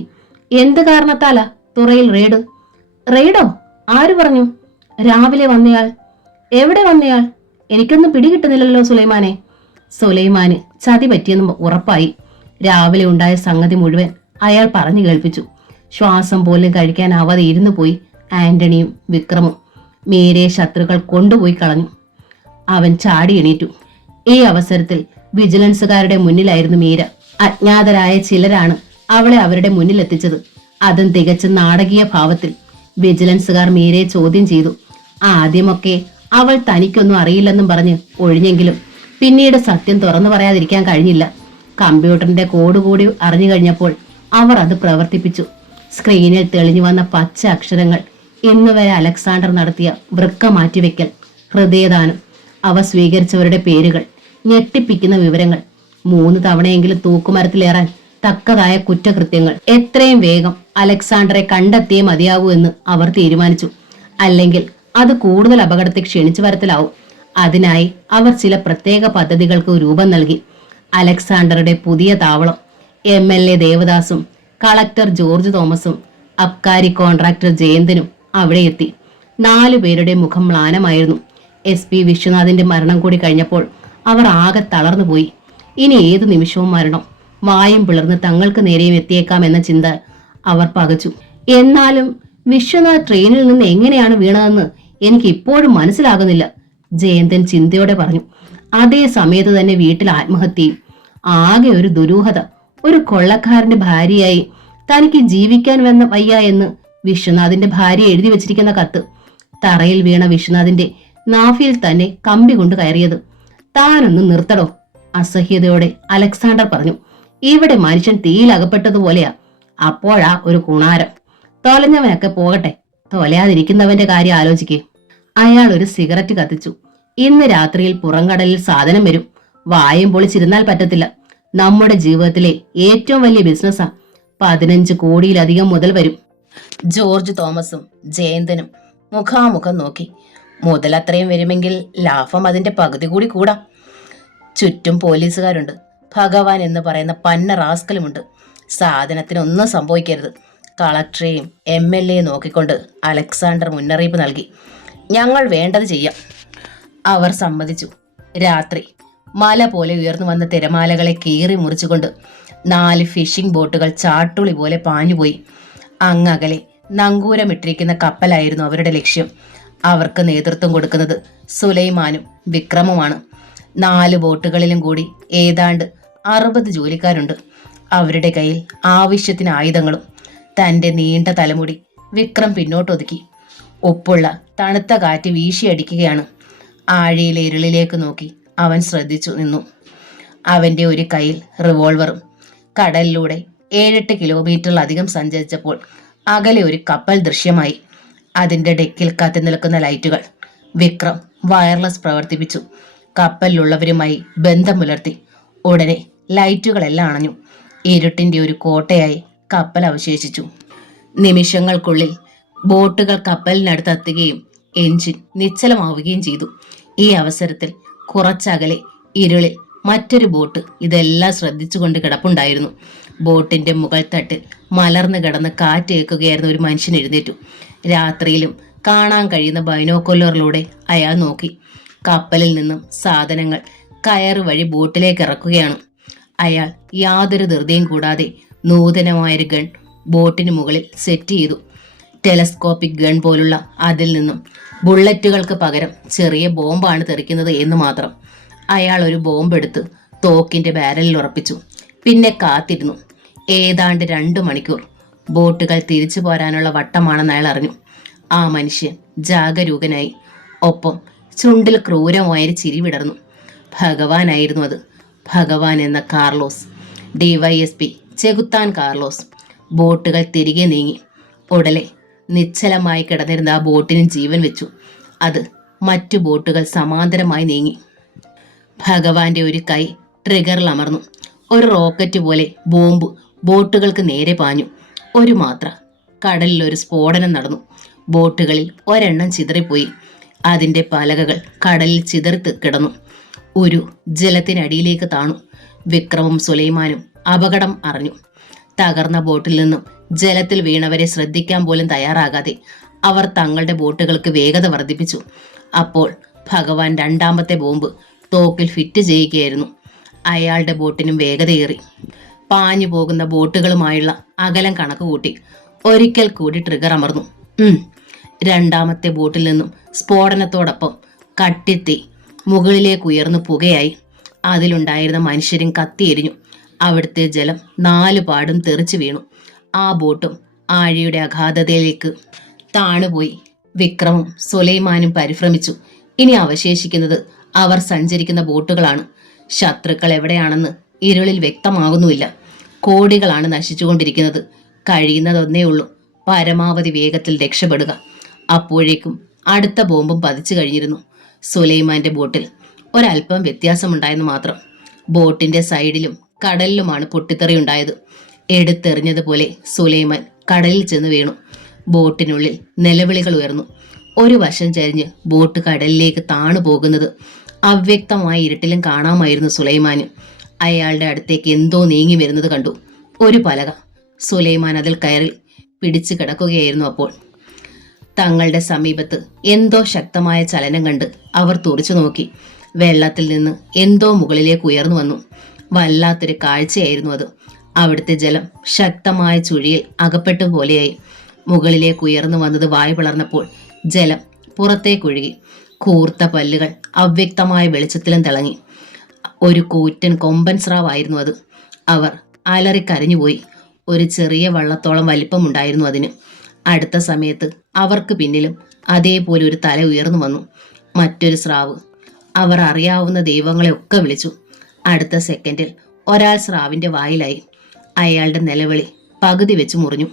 എന്ത് കാരണത്താലാ തുറയിൽ റെയ്ഡ്? റെയ്ഡോ? ആര് പറഞ്ഞു? രാവിലെ വന്നയാൾ. എവിടെ വന്നയാൾ? എനിക്കൊന്നും പിടികിട്ടുന്നില്ലല്ലോ സുലൈമാനെ. സുലൈമാന് ചതി പറ്റിയെന്നും ഉറപ്പായി. രാവിലെ ഉണ്ടായ സംഗതി മുഴുവൻ അയാൾ പറഞ്ഞു കേൾപ്പിച്ചു. ശ്വാസം പോലും കഴിക്കാനാവാതെ ഇരുന്നു പോയി ആന്റണിയും വിക്രമും. മീരയെ ശത്രുക്കൾ കൊണ്ടുപോയി കളഞ്ഞു. അവൻ ചാടി എണീറ്റു. ഈ അവസരത്തിൽ വിജിലൻസുകാരുടെ മുന്നിലായിരുന്നു മീര. അജ്ഞാതരായ ചിലരാണ് അവളെ അവരുടെ മുന്നിലെത്തിച്ചത്. അതും തികച്ചും നാടകീയ ഭാവത്തിൽ. വിജിലൻസുകാർ മീരയെ ചോദ്യം ചെയ്തു. ആദ്യമൊക്കെ അവൾ തനിക്കൊന്നും അറിയില്ലെന്നും പറഞ്ഞ് ഒഴിഞ്ഞെങ്കിലും പിന്നീട് സത്യം തുറന്നു പറയാതിരിക്കാൻ കഴിഞ്ഞില്ല. കമ്പ്യൂട്ടറിന്റെ കോഡ് കൂടി അറിഞ്ഞു കഴിഞ്ഞപ്പോൾ അവർ അത് പ്രവർത്തിപ്പിച്ചു. സ്ക്രീനിൽ തെളിഞ്ഞു വന്ന പച്ച അക്ഷരങ്ങൾ. ഇന്നുവരെ അലക്സാണ്ടർ നടത്തിയ വൃക്ക മാറ്റിവെക്കൽ, ഹൃദയദാനം, അവ സ്വീകരിച്ചവരുടെ പേരുകൾ, ഞെട്ടിപ്പിക്കുന്ന വിവരങ്ങൾ, 3 തവണയെങ്കിലും തൂക്കുമരത്തിലേറാൻ തക്കതായ കുറ്റകൃത്യങ്ങൾ. എത്രയും വേഗം അലക്സാണ്ടറെ കണ്ടെത്തിയേ മതിയാകൂ എന്ന് അവർ തീരുമാനിച്ചു. അല്ലെങ്കിൽ അത് കൂടുതൽ അപകടത്തെ ക്ഷണിച്ചു വരത്തിലാവും. അതിനായി അവർ ചില പ്രത്യേക പദ്ധതികൾക്ക് രൂപം നൽകി. അലക്സാണ്ടറുടെ പുതിയ താവളം. MLA ദേവദാസും കളക്ടർ ജോർജ് തോമസും അബ്കാരി കോൺട്രാക്ടർ ജയന്തനും അവിടെ എത്തി. 4 പേരുടെ മുഖം മ്ലാനമായിരുന്നു. SP വിശ്വനാഥിന്റെ മരണം കൂടി കഴിഞ്ഞപ്പോൾ അവർ ആകെ തളർന്നുപോയി. ഇനി ഏതു നിമിഷവും മരണം വായും പിളർന്ന് തങ്ങൾക്ക് നേരെയും എത്തിയേക്കാം എന്ന ചിന്ത അവർ പകച്ചു. എന്നാലും വിശ്വനാഥ് ട്രെയിനിൽ നിന്ന് എങ്ങനെയാണ് വീണതെന്ന് എനിക്ക് ഇപ്പോഴും മനസ്സിലാകുന്നില്ല, ജയന്തൻ ചിന്തയോടെ പറഞ്ഞു. അതേ സമയത്ത് തന്നെ വീട്ടിൽ ആത്മഹത്യയും. ആകെ ഒരു ദുരൂഹത. ഒരു കൊള്ളക്കാരന്റെ ഭാര്യയായി തനിക്ക് ജീവിക്കാൻ വയ്യ എന്ന് വിശ്വനാഥിന്റെ ഭാര്യ എഴുതി വെച്ചിരിക്കുന്ന കത്ത്. തറയിൽ വീണ വിശ്വനാഥിന്റെ നാഫിയിൽ തന്നെ കമ്പി കൊണ്ട് കയറിയത്. താനൊന്ന് നിർത്തടോ, അസഹ്യതയോടെ അലക്സാണ്ടർ പറഞ്ഞു. ഇവിടെ മനുഷ്യൻ തീയിൽ അകപ്പെട്ടതുപോലെയാ. അപ്പോഴാ ഒരു കുണാരം. തൊലഞ്ഞവനൊക്കെ പോകട്ടെ, തൊലയാതിരിക്കുന്നവന്റെ കാര്യം ആലോചിക്കേ. അയാൾ ഒരു സിഗരറ്റ് കത്തിച്ചു. ഇന്ന് രാത്രിയിൽ പുറംകടലിൽ സാധനം വരും. വായും പൊളിച്ചിരുന്നാൽ പറ്റത്തില്ല. നമ്മുടെ ജീവിതത്തിലെ ഏറ്റവും വലിയ ബിസിനസ്സാ. 15 കോടിയിലധികം മുതൽ വരും. ജോർജ് തോമസും ജയന്തനും മുഖാമുഖം നോക്കി. മുതൽ അത്രയും വരുമെങ്കിൽ ലാഭം അതിന്റെ പകുതി കൂടി കൂടാ. ചുറ്റും പോലീസുകാരുണ്ട്. ഭഗവാൻ എന്ന് പറയുന്ന പന്ന റാസ്കലുമുണ്ട്. സാധനത്തിനൊന്നും സംഭവിക്കരുത്. കളക്ടറെയും MLA നോക്കിക്കൊണ്ട് അലക്സാണ്ടർ മുന്നറിയിപ്പ് നൽകി. ഞങ്ങൾ വേണ്ടത് ചെയ്യാം. അവർ സമ്മതിച്ചു. രാത്രി മല പോലെ ഉയർന്നു വന്ന തിരമാലകളെ കീറി മുറിച്ചുകൊണ്ട് 4 ഫിഷിംഗ് ബോട്ടുകൾ ചാട്ടുളി പോലെ പാഞ്ഞുപോയി. അങ്ങകലെ നങ്കൂരമിട്ടിരിക്കുന്ന കപ്പലായിരുന്നു അവരുടെ ലക്ഷ്യം. അവർക്ക് നേതൃത്വം കൊടുക്കുന്നത് സുലൈമാനും വിക്രമുമാണ്. 4 ബോട്ടുകളിലും കൂടി ഏതാണ്ട് 60 ജോലിക്കാരുണ്ട്. അവരുടെ കയ്യിൽ ആവശ്യത്തിന് ആയുധങ്ങളും. തന്റെ നീണ്ട തലമുടി വിക്രം പിന്നോട്ടൊതുക്കി. ഉപ്പുള്ള തണുത്ത കാറ്റ് വീശിയടിക്കുകയാണ്. ആഴിയിലെ ഇരുളിലേക്ക് നോക്കി അവൻ ശ്രദ്ധിച്ചു നിന്നു. അവന്റെ ഒരു കയ്യിൽ റിവോൾവറും. കടലിലൂടെ 7-8 കിലോമീറ്ററിലധികം സഞ്ചരിച്ചപ്പോൾ അകലെ ഒരു കപ്പൽ ദൃശ്യമായി. അതിന്റെ ഡെക്കിൽ കത്തി നിൽക്കുന്ന ലൈറ്റുകൾ. വിക്രം വയർലെസ് പ്രവർത്തിപ്പിച്ചു. കപ്പലിലുള്ളവരുമായി ബന്ധം പുലർത്തി. ഉടനെ ലൈറ്റുകളെല്ലാം അണഞ്ഞു. ഇരുട്ടിന്റെ ഒരു കോട്ടയായി കപ്പൽ അവശേഷിച്ചു. നിമിഷങ്ങൾക്കുള്ളിൽ ബോട്ടുകൾ കപ്പലിനടുത്തെത്തുകയും എഞ്ചിൻ നിശ്ചലമാവുകയും ചെയ്തു. ഈ അവസരത്തിൽ കുറച്ചകലെ ഇരുളിൽ മറ്റൊരു ബോട്ട് ഇതെല്ലാം ശ്രദ്ധിച്ചുകൊണ്ട് കിടപ്പുണ്ടായിരുന്നു. ബോട്ടിന്റെ മുകൾ തട്ടിൽ മലർന്നു കിടന്ന് കാറ്റേക്കുകയായിരുന്ന ഒരു മനുഷ്യൻ എഴുന്നേറ്റു. രാത്രിയിലും കാണാൻ കഴിയുന്ന ബൈനോക്കുലറിലൂടെ അയാൾ നോക്കി. കപ്പലിൽ നിന്നും സാധനങ്ങൾ കയറ് വഴി ബോട്ടിലേക്ക് ഇറക്കുകയാണ്. അയാൾ യാതൊരു ധൃതിയും കൂടാതെ നൂതനമായൊരു ഗൺ ബോട്ടിന് മുകളിൽ സെറ്റ് ചെയ്തു. ടെലസ്കോപ്പിക് ഗൺ പോലുള്ള അതിൽ നിന്നും ബുള്ളറ്റുകൾക്ക് പകരം ചെറിയ ബോംബാണ് തെറിക്കുന്നത് എന്ന് മാത്രം. അയാൾ ഒരു ബോംബെടുത്ത് തോക്കിന്റെ ബാരലിൽ ഉറപ്പിച്ചു. പിന്നെ കാത്തിരുന്നു. ഏതാണ്ട് 2 മണിക്കൂർ. ബോട്ടുകൾ തിരിച്ചു പോരാനുള്ള വട്ടമാണെന്ന് അയാൾ അറിഞ്ഞു. ആ മനുഷ്യൻ ജാഗരൂകനായി. ഒപ്പം ചുണ്ടിൽ ക്രൂരമായൊരു ചിരി വിടർന്നു. ഭഗവാനായിരുന്നു അത്. ഭഗവാൻ എന്ന കാർലോസ്. DYSP ചെകുത്താൻ കാർലോസ്. ബോട്ടുകൾ തിരികെ നീങ്ങി. ഉടനെ നിശ്ചലമായി കിടന്നിരുന്ന ആ ബോട്ടിന് ജീവൻ വെച്ചു. അത് മറ്റു ബോട്ടുകൾ സമാന്തരമായി നീങ്ങി. ഭഗവാന്റെ ഒരു കൈ ട്രിഗറിൽ അമർന്നു. ഒരു റോക്കറ്റ് പോലെ ബോംബ് ബോട്ടുകൾക്ക് നേരെ പാഞ്ഞു. ഒരു മാത്ര. കടലിൽ ഒരു സ്ഫോടനം നടന്നു. ബോട്ടുകളിൽ ഒരെണ്ണം ചിതറിപ്പോയി. അതിന്റെ പലകകൾ കടലിൽ ചിതറി കിടന്നു. ഒരു ജലത്തിനടിയിലേക്ക് താണു. വിക്രമും സുലൈമാനും അപകടം അറിഞ്ഞു. തകർന്ന ബോട്ടിൽ നിന്നും ജലത്തിൽ വീണവരെ ശ്രദ്ധിക്കാൻ പോലും തയ്യാറാകാതെ അവർ തങ്ങളുടെ ബോട്ടുകൾക്ക് വേഗത വർദ്ധിപ്പിച്ചു. അപ്പോൾ ഭഗവാൻ 2ാമത്തെ ബോംബ് തോക്കിൽ ഫിറ്റ് ചെയ്യുകയായിരുന്നു. അയാളുടെ ബോട്ടിനും വേഗതയേറി. പാഞ്ഞു പോകുന്ന ബോട്ടുകളുമായുള്ള അകലം കണക്കുകൂട്ടി ഒരിക്കൽ കൂടി ട്രിഗർ അമർന്നു. 2ാമത്തെ ബോട്ടിൽ നിന്നും സ്ഫോടനത്തോടൊപ്പം കട്ടിത്തി മുകളിലേക്ക് ഉയർന്നു പുകയായി. അതിലുണ്ടായിരുന്ന മനുഷ്യരും കത്തിയെരിഞ്ഞു. അവിടുത്തെ ജലം 4 പാടും തെറിച്ചു വീണു. ആ ബോട്ടും ആഴിയുടെ അഗാധതയിലേക്ക് താണുപോയി. വിക്രമും സുലൈമാനും പരിഭ്രമിച്ചു. ഇനി അവശേഷിക്കുന്നത് അവർ സഞ്ചരിക്കുന്ന ബോട്ടുകളാണ്. ശത്രുക്കൾ എവിടെയാണെന്ന് ഇരുളിൽ വ്യക്തമാകുന്നുമില്ല. കോടികളാണ് നശിച്ചുകൊണ്ടിരിക്കുന്നത്. കഴിയുന്നതൊന്നേ ഉള്ളൂ, പരമാവധി വേഗത്തിൽ രക്ഷപ്പെടുക. അപ്പോഴേക്കും അടുത്ത ബോംബും പതിച്ചു കഴിഞ്ഞിരുന്നു. സുലൈമാന്റെ ബോട്ടിൽ ഒരല്പം വ്യത്യാസമുണ്ടായെന്ന് മാത്രം. ബോട്ടിന്റെ സൈഡിലും കടലിലുമാണ് പൊട്ടിത്തെറിയുണ്ടായത്. എടുത്തെറിഞ്ഞതുപോലെ സുലൈമാൻ കടലിൽ ചെന്ന് വീണു. ബോട്ടിനുള്ളിൽ നിലവിളികൾ ഉയർന്നു. ഒരു വശം ചരിഞ്ഞ് ബോട്ട് കടലിലേക്ക് താണു പോകുന്നത് അവ്യക്തമായ ഇരുട്ടിലും കാണാമായിരുന്നു സുലൈമാന്. അയാളുടെ അടുത്തേക്ക് എന്തോ നീങ്ങി വരുന്നത് കണ്ടു. ഒരു പലക. സുലൈമാൻ അതിൽ കയറി പിടിച്ചു കിടക്കുകയായിരുന്നു. അപ്പോൾ തങ്ങളുടെ സമീപത്ത് എന്തോ ശക്തമായ ചലനം കണ്ട് അവർ തുറച്ചു നോക്കി. വെള്ളത്തിൽ നിന്ന് എന്തോ മുകളിലേക്ക് ഉയർന്നു വന്നു. വല്ലാത്തൊരു കാഴ്ചയായിരുന്നു അത്. അവിടുത്തെ ജലം ശക്തമായ ചുഴിയിൽ അകപ്പെട്ട പോലെയായി. മുകളിലേക്ക് ഉയർന്നു വന്നത് വായു പിളർന്നപ്പോൾ ജലം പുറത്തേക്കൊഴുകി. കൂർത്ത പല്ലുകൾ അവ്യക്തമായ വെളിച്ചത്തിലും തിളങ്ങി. ഒരു കൂറ്റൻ കൊമ്പൻ സ്രാവായിരുന്നു അത്. അവർ അലറിക്കരഞ്ഞുപോയി. ഒരു ചെറിയ വള്ളത്തോളം വലിപ്പമുണ്ടായിരുന്നു അതിന്. അടുത്ത സമയത്ത് അവർക്ക് പിന്നിലും അതേപോലെ ഒരു തല ഉയർന്നു വന്നു. മറ്റൊരു സ്രാവ്. അവർ അറിയാവുന്ന ദൈവങ്ങളെ ഒക്കെ വിളിച്ചു. അടുത്ത സെക്കൻഡിൽ ഒരാൾ സ്രാവിന്റെ വായിലായി. അയാളുടെ നിലവിളി പകുതി വെച്ച് മുറിഞ്ഞു.